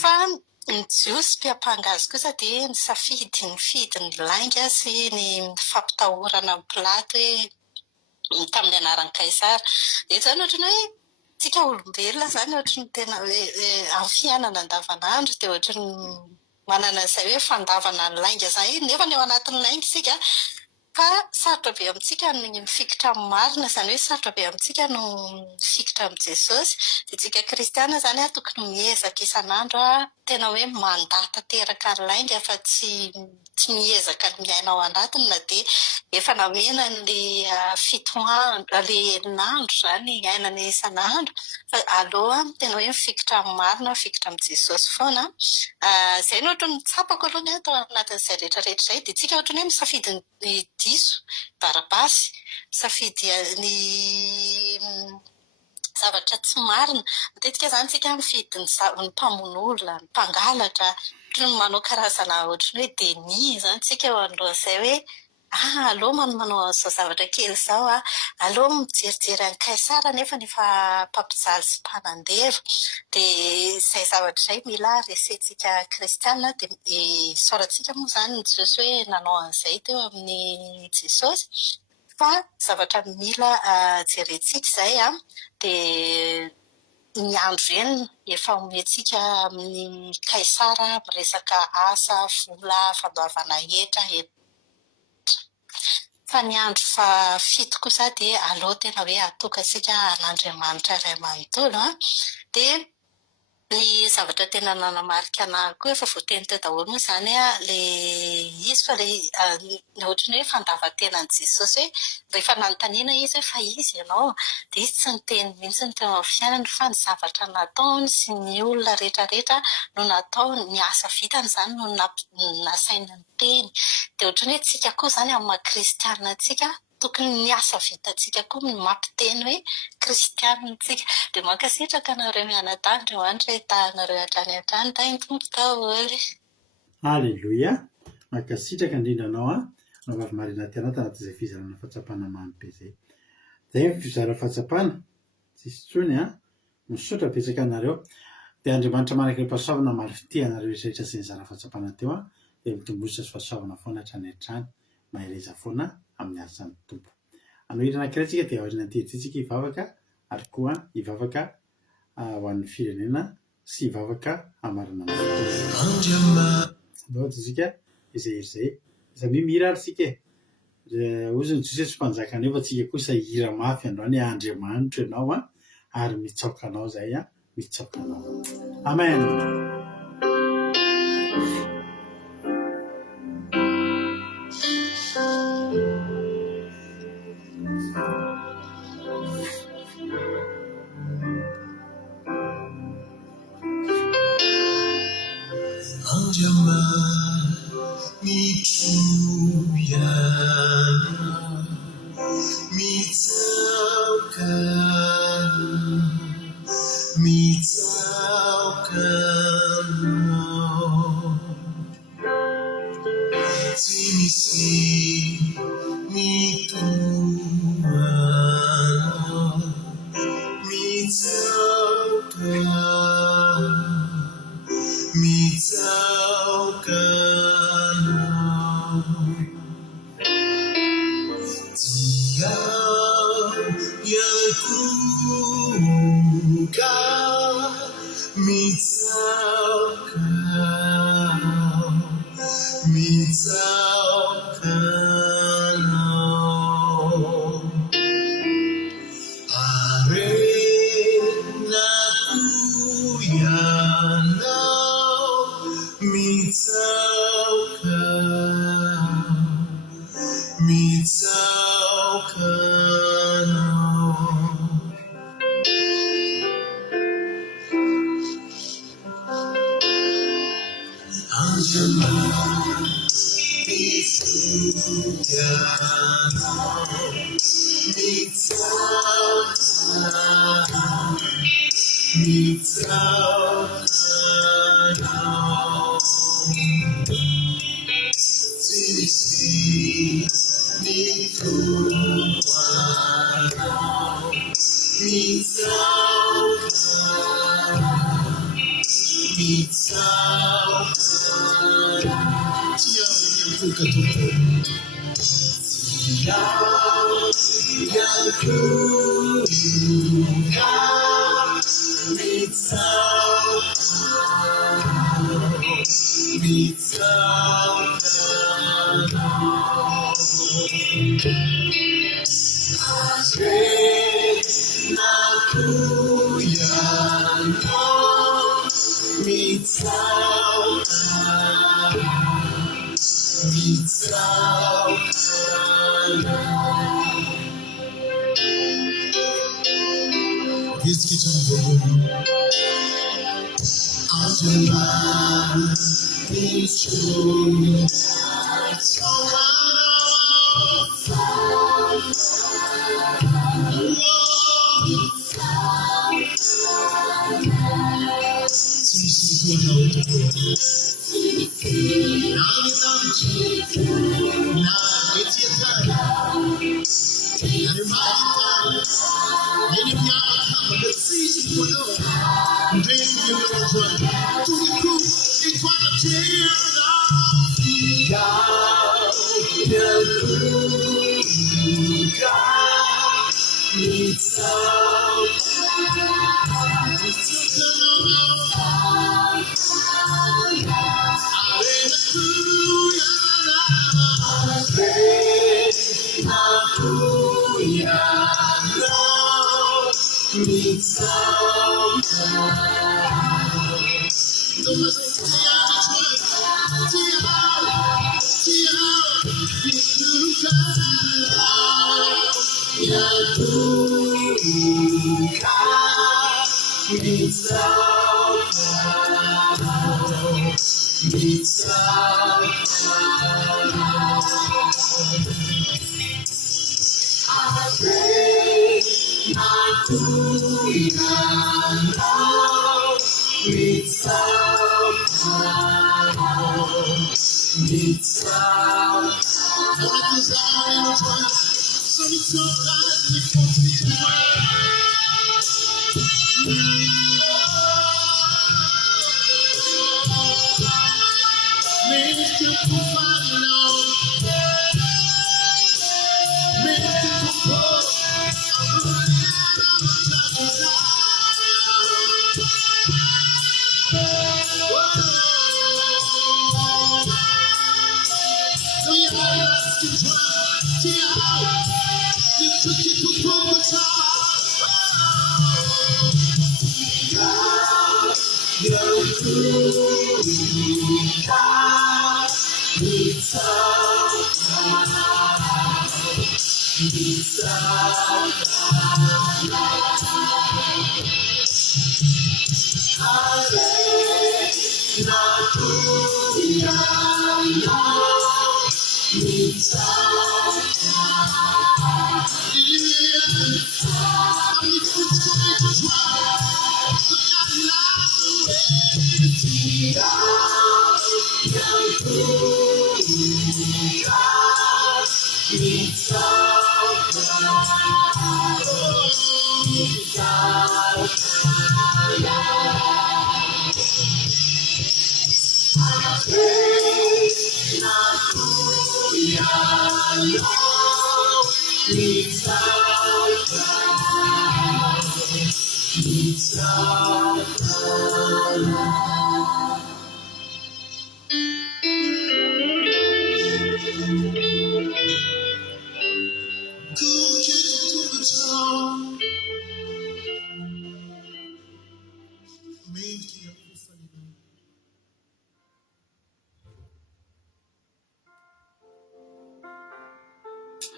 fa ny Jiosy mpiapanga azy kosa dia nifidy ny lainga sy ny fampitahorana amin'ny Pilato hoe tamin'ny anaran'ny Kaisara. Dia zany ohatrany hoe tsika olombelona zany ohatrany tena hoe amin'ny fiainana andavanandro dia ohatrany manana izay hoe fandavana ny lainga izay nefa ny eo anatin'ny lainga isika fa sarotra be amintsika ny mifikitra amin'ny marina, izany hoe sarotra be amintsika no mifikitra amin'ny Jesosy. Dia tsika kristiana izany tokony miezaka isan'andro tena hoe mandata teraka ny lainga fa tsy miezaka ny miaina ao anatiny na dia efa namena ny 7 andro, ilay herinandro izany iainana isan'andro. Fa aleo tena hoe mifikitra amin'ny marina, mifikitra amin'ny Jesosy foana. Izay no ohatran'ny tsapako aloha atao anatin'izay rehetrarehetra izay. Dia tsika ohatran'ny hoe misafidy ny diso, Barabasy, misafidy ny zavatra tsy marina. Matetika izany tsika mifidy ny mpamono olona, ny mpangalatra, ohatran'ny manao karazana ohatran'ny hoe déni izany tsika eo anoloan'izay hoe aleo manao an'izao zavatra kely izao aleo mijerijery an'i Kaisara nefa mpampijaly sy mpanandeva. Dia izay zavatra izay mila resentsika kristiana. Dia isaorantsika moa izany ny Jesosy hoe nanao an'izay teo amin'ny Jesosy. Fa zavatra mila jerentsika izay dia ny andro eny efa omentsika amin'ny Kaisara miresaka asa, vola, fandoavana hetra. Fa ny andro fafito kosa dia aleo tena hoe atokasika an'Andriamanitra iray manontolo. Dia ny zavatra tena nanamarika anahy koa efa voateny teo daholo moa izany ilay izy fa ilay ohatran'ny hoe fandavan-tenan'i Jesosy hoe rehefa nanontaniana izy hoe fa izy ianao, dia izy tsy niteny mihitsy ny teo amin'ny fiainany fa ny zavatra nataony sy ny olona rehetrarehetra no natao, ny asa vitany izany no nasainy ny teny. Dia ohatran'ny hoe tsika koa izany amin'ny maha-kristianina antsika tokony ny asa vitantsika koa ny mampiteny hoe kristianina tsika. Dia mankasitraka anareo mianadahy, Andriamanitra hitahanareo hatrany hatrany, tainy tompo daholo. Aleloia. Mankasitraka indrindra anao rahavavy Marina Tianata anatin'izay fizarana fahatsapana mamy be izay. Izay ny fizarana fahatsapana, tsisy intsony misaotra betsaka anareo. Dia Andriamanitra manaraka ny pasoavana malifite anareo rehetrarehetra izay nizara fahatsapana teo dia mitombosa sy fahasoavana foana hatrany hatrany, mahereza foana amin'ny asan'ny tompo. Anao hira anankiray tsika dia aoriana tehintsika hivavaka ary koa hivavaka ho an'ny firenena sy hivavaka hamarina mao tsika izay mihira ary tsika ozy ny Jesosy tsy mpanjaka aneo fa tsika kosa hira mafy androany Andriamanitra ianao ary mitsaoka anao izay mitsaoka anao. Amen. This guitar is true.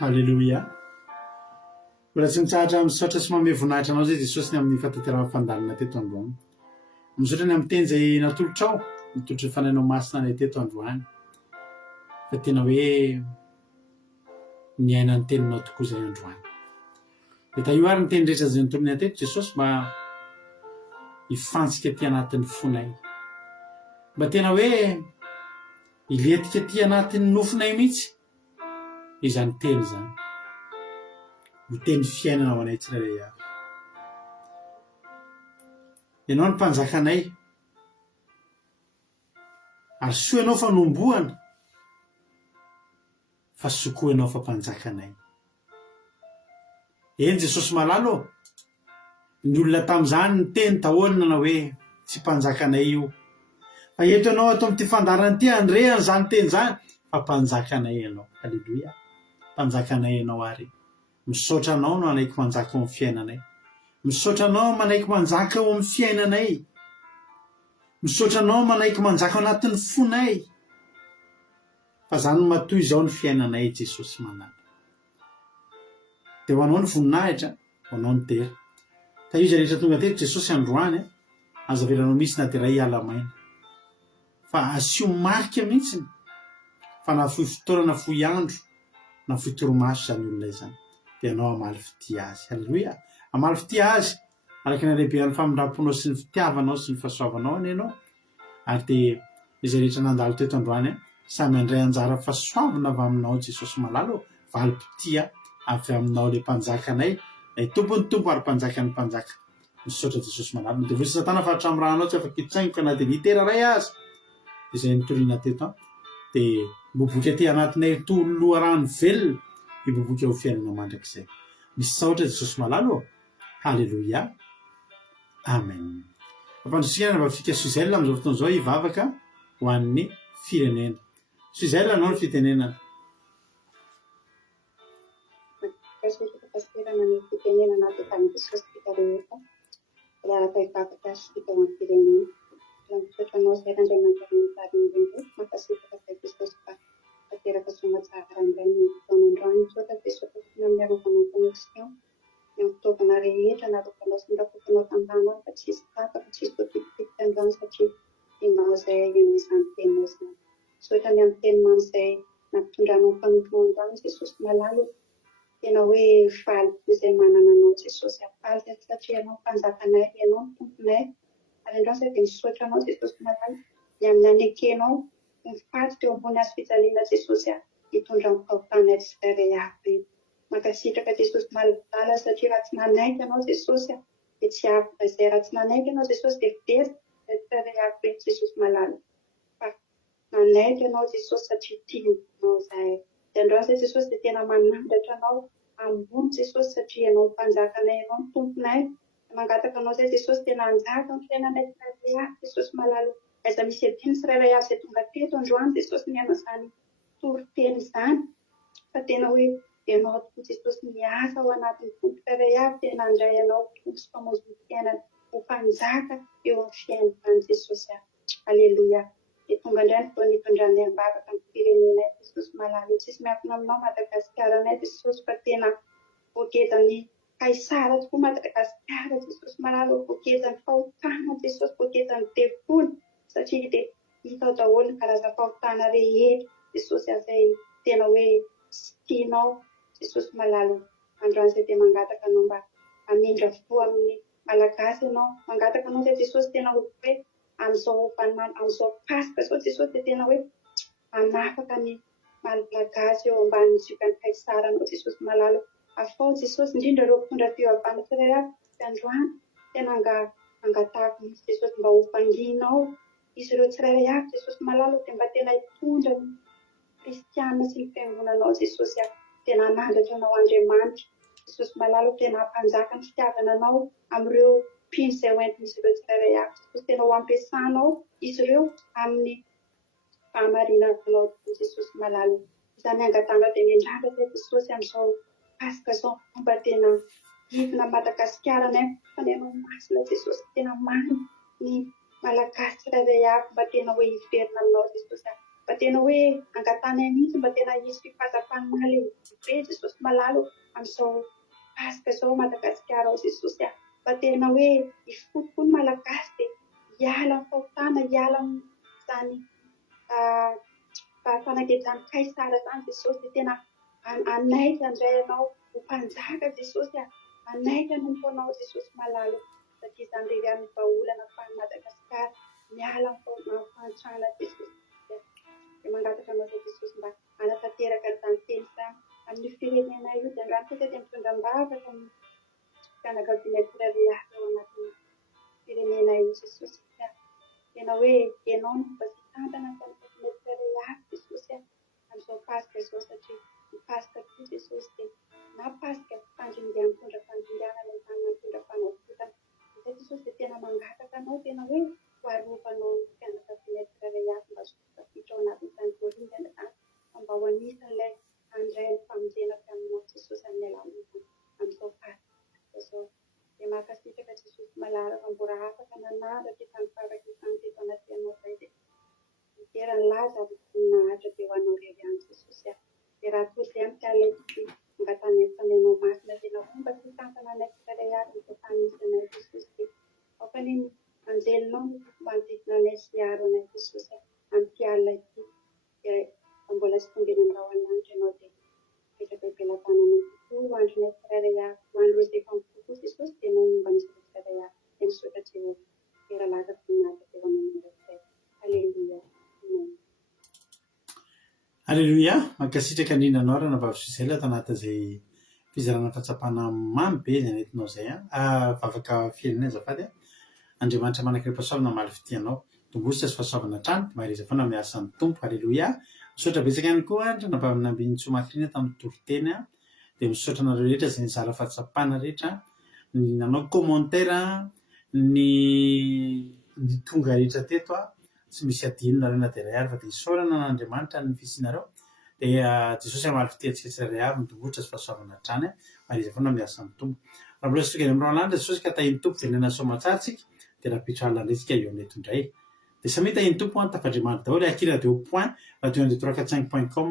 Halleloia. Mbola tsy mitsahatra misaotra sy manome voninahitra anao zay Jesosy ny amin'ny fataterana fandalina teto androany. Misaotra ny amin'ny teny zay natolotra ao, nitolotra fanainao masina anay teto androany. Fa tena hoe miaina ny teninao tokoa zay androany. Dia taio ary ny teny rehetra zay nitolony ateto Jesosy mba hifantsika ty anatin'ny fonay. Mba tena hoe hiletika ty anatin'ny nofonay mihitsy. Izany teny zany. Ny teny fiainana ho anay tsirairay avy. Ianao ny mpanjakanay. Ary soa ianao fa nombohana. Fa sokoa ianao fa mpanjakanay. Eny Jesosy malalo. Ny olona tamin'izany ny teny tahoana na hoe tsy mpanjakanay io. Fa eto ianao ato amin'ity fandarana ity andreany zany teny zany fa mpanjakanay ianao. Halleloia. mpanjakanay ianao ary misaotra anao no anaiky manjaka eo amin'ny fiainanay misaotra anao manaiky manjaka eo amin'ny fiainanay misaotra anao manaiky manjaka anatin'ny fonay fa zany matoy izao ny fiainanay Jesosy manana dia ho anao ny voninahitra ho anao ny tera ka izy rehetra tonga teto Jesosy androany aza velanao misy na dia ray alamaina fa asio marika mihitsiny fa na fohy fotoana na fohy andro na fohy toromaso zany olona izany dia anao amaly fitia azy halleloia amaly fitia azy araka ny halehibean'ny famindramponao sy ny fitiavanao sy ny fahasoavanao any ianao ary dia izay rehetra nandalo teto androany samy andray anjara fahasoavana avy aminao Jesosy malalo valim-pitia avy aminao ilay mpanjakanay ilay tompony tompo ary mpanjakany mpanjaka misaotra Jesosy malalo dia vosa satana fa hatramin'ny rahanao tsy afaka hitsaingoka na dia litera ray azy izay nitoriana teto dia miboboka aty anatinay tololoharano velona miboboka eo fiainana mandrakizay misaotra Jesosy malalo halleloia amen ampandrosikana mba fika Suzel amin'izao fotoana izao hivavaka ho an'ny firenena Suzel anao ny fitenenana Pastorana ny fitenenana dia tamin'ny Jesosy tika rehetra rehefa hivavaka sy tika ho an'ny firenena misaotra anao izay Andriamanitra ny tarin'indrindra mankasitraka izay Jesosy fa tanteraka soamantsara indray ny fotoana androany misaotra Jesosy fona amin'ny arovanao connexion ny fitaovana rehetra narovanao sy ny rakofanao tandràna fa tsy hisy tapaka tsy hisy totipotipoka androany satria inao izay amin'izany teninao izany misaotra ny amin'ny teny mamy izay nampitondranao ny mpanompo androany Jesosy malalo tena hoe faly izay manana anao Jesosy afaly satria ianao mpanjakanay ianao ny tomponay ary androany izay dia misaotra anao Jesosy malalo ny amin'ny anekenao mifaty teo ambony azo fijaliana Jesosy hitondra ny fahotanay tsy iray avy mankasitraka Jesosy malala satria raha tsy nanaiky ianao Jesosy dia tsy afaka izay raha tsy nanaiky ianao Jesosy dia very tsy iray avy Jesosy malala fa nanaiky ianao Jesosy satria tianao izay dia androany izay Jesosy dia tena manandratra anao ambony Jesosy satria ianao mpanjakanay ianao ny tomponay mangataka anao izay Jesosy tena anjaka ny fiainanay tsirairay avy Jesosy malalo aiza misy adiny tsirairay avy izay tonga teto androany Jesosy miaina izany toriteny izany fa tena hoe ianao tokoa Jesosy miasa ao anatin'ny fomba tsirairay avy tena andray ianao tompo sy mpamonjy fiainana ho mpanjaka eo amin'ny fiainana Jesosy halleloia dia tonga indray ny fotoana hitondranay ambavaka amin'ny firenenay Jesosy malalo tsisy miafina aminao Madagasikara Jesosy fa tena voakezany kaisara tokoa Madagasikara Jesosy malalo voakezany fahotana Jesosy voakezany devona satria dia hita ao daholo ny karazana fahotana rehetra Jesosy izay tena hoe sy tianao Jesosy malalo androany izay dia mangataka anao mba hamindra fo amin'ny malagasy ianao mangataka anao izay Jesosy tena hoe amin'izao vaninandro amin'izao pasika izao Jesosy dia tena hoe manafaka ny malagasy eo ambanin'ny zokany kaisaranao Jesosy malalo afao Jesosy indrindra ireo mpitondra fivavahana tsirairay avy sy androany tena angatahako misy Jesosy mba ho fanginao izy ireo tsirairay avy Jesosy malalo dia mba tena hitondra ny kristianina sy ny fiangonanao Jesosy tena anandratra anao Andriamanitra Jesosy malalo tena hampanjaka ny fitiavana anao amin'ireo mpino izay hoenty misy ireo tsirairay avy Jesosy tena ho ampiasanao izy ireo amin'ny fahamarinanao Jesosy malalo izany angatahana dia miandrandra izay Jesosy amin'izao pasika izao mba tena hidina Madagasikara fa nenao masina Jesosy tena mamy ny malagasy tsirairay avy mba tena hoe hiverina aminao Jesosy mba tena hoe angatanay mihitsy mba tena hisy fifazafana lehibe Jesosy malalo amin'izao pasika izao Madagasikara Jesosy mba tena hoe hifoto ny malagasy dia hiala amin'ny fahotana hiala amin'izany fanaketahany kaisara izany Jesosy dia tena anaiky andray ianao ho mpanjaka Jesosy anaiky hanompo anao Jesosy malalo satria izany ririan'ny vahaolana afahany Madagasikara miala amin'ny fahantrana Jesosy dia mangataka anao izay Jesosy mba hanatanteraka izany teny izany amin'ny firenena io dia androany kosa dia mitondram-bavaka ny fianakavianay tsirairay avy ao anatin'ny firenena io Jesosy tena hoe ianao no mba sy tantana ny fianakavianay tsirairay avy Jesosy amin'izao pasika izao satria ny pasika koa Jesosy dia na pasika fandrindiana mitondra fandrindiana ny tany mitondra fanavotana izay Jesosy dia tena mangataka anao tena hoe ho arovanao ny fianakavianay tsirairay avy mba sy tafiditra ao anatin'izany voarindana izany mba ho anisan'ilay andray ny famonjena taminao Jesosy amin'ny alalana amin'izao faty. Dia mankasitraka Jesosy malaraka mbola afaka nanaraka tamin'ny farak'isany teto anaty anao izay dia mitera ny laza ary voninahitra dia ho anao irery ihany Jesosy. Dia raha toy izay amika ilay mba tany fanenao masina tena mba tsy tampana anay tsirairay avy ny tany anay Jesosy dia aoka ny anjelinao ny manodidina anay sy aro anay Jesosy amin'ny alina ity. Dia mbola tsy tonga eny amin'ny rahoan'andro ianao dia mipetraka am-pelantanana tokoa ho andronay tsirairay avy ho andro izay efa mitokoa Jesosy dia no mba nisy tsirairay avy dia misaotra Jehovah tera laza voninahitra teo amin'ny indray. Halleluia. Alleluia, mankasitraka indrindra anao raha navavy izay la tanatin'izay fizarana fahatsapana mamy be izay nentinao izay vavaka fiainana azafady Andriamanitra manankiram-pahasoavana maly fitianao tongositra sy fahasoavana hatrany mahireza foana miasan'ny tompo. Alleluia. Misaotra betsaka ihany koa andra nampaminambian'ny Tsomakrina tamin'ny toriteny dia misaotra anareo rehetra izay nizara fahatsapana rehetra ny nanao commentaire ny tonga rehetra teto tsy misy adino nareo na dia iray ary fa dia isaorana n'Andriamanitra ny fisianareo dia Jesosy amaly fitiantsika tsirairay avy mitongotitra sy fahasoavana hatrany mahireza foana miasan'ny tompo. Raha mbola tsy tonga eny amin'ny rahoan'andro Jesosy ka tahiny tompo dia nena soamantsaritsika dia rapitro alina indray eo neto indray. Dia samy tahiny tompo tafandriamanitra daholo akiradio.radio445.com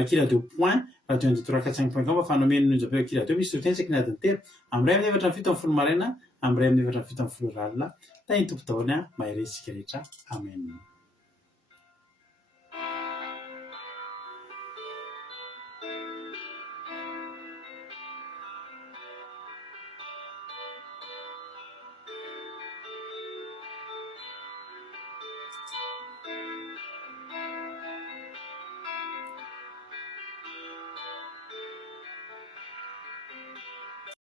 akiradio.radio445.com fanomeny nonjapeo akiradio misy totensaka ny adiny telo amin'ny ray amin'ny efatra ny fito amin'ny folo maraina amin'ny ray amin'ny efatra ny fito amin'ny folo alina tahiny tompo daholo mahery isika rehetra. Amen.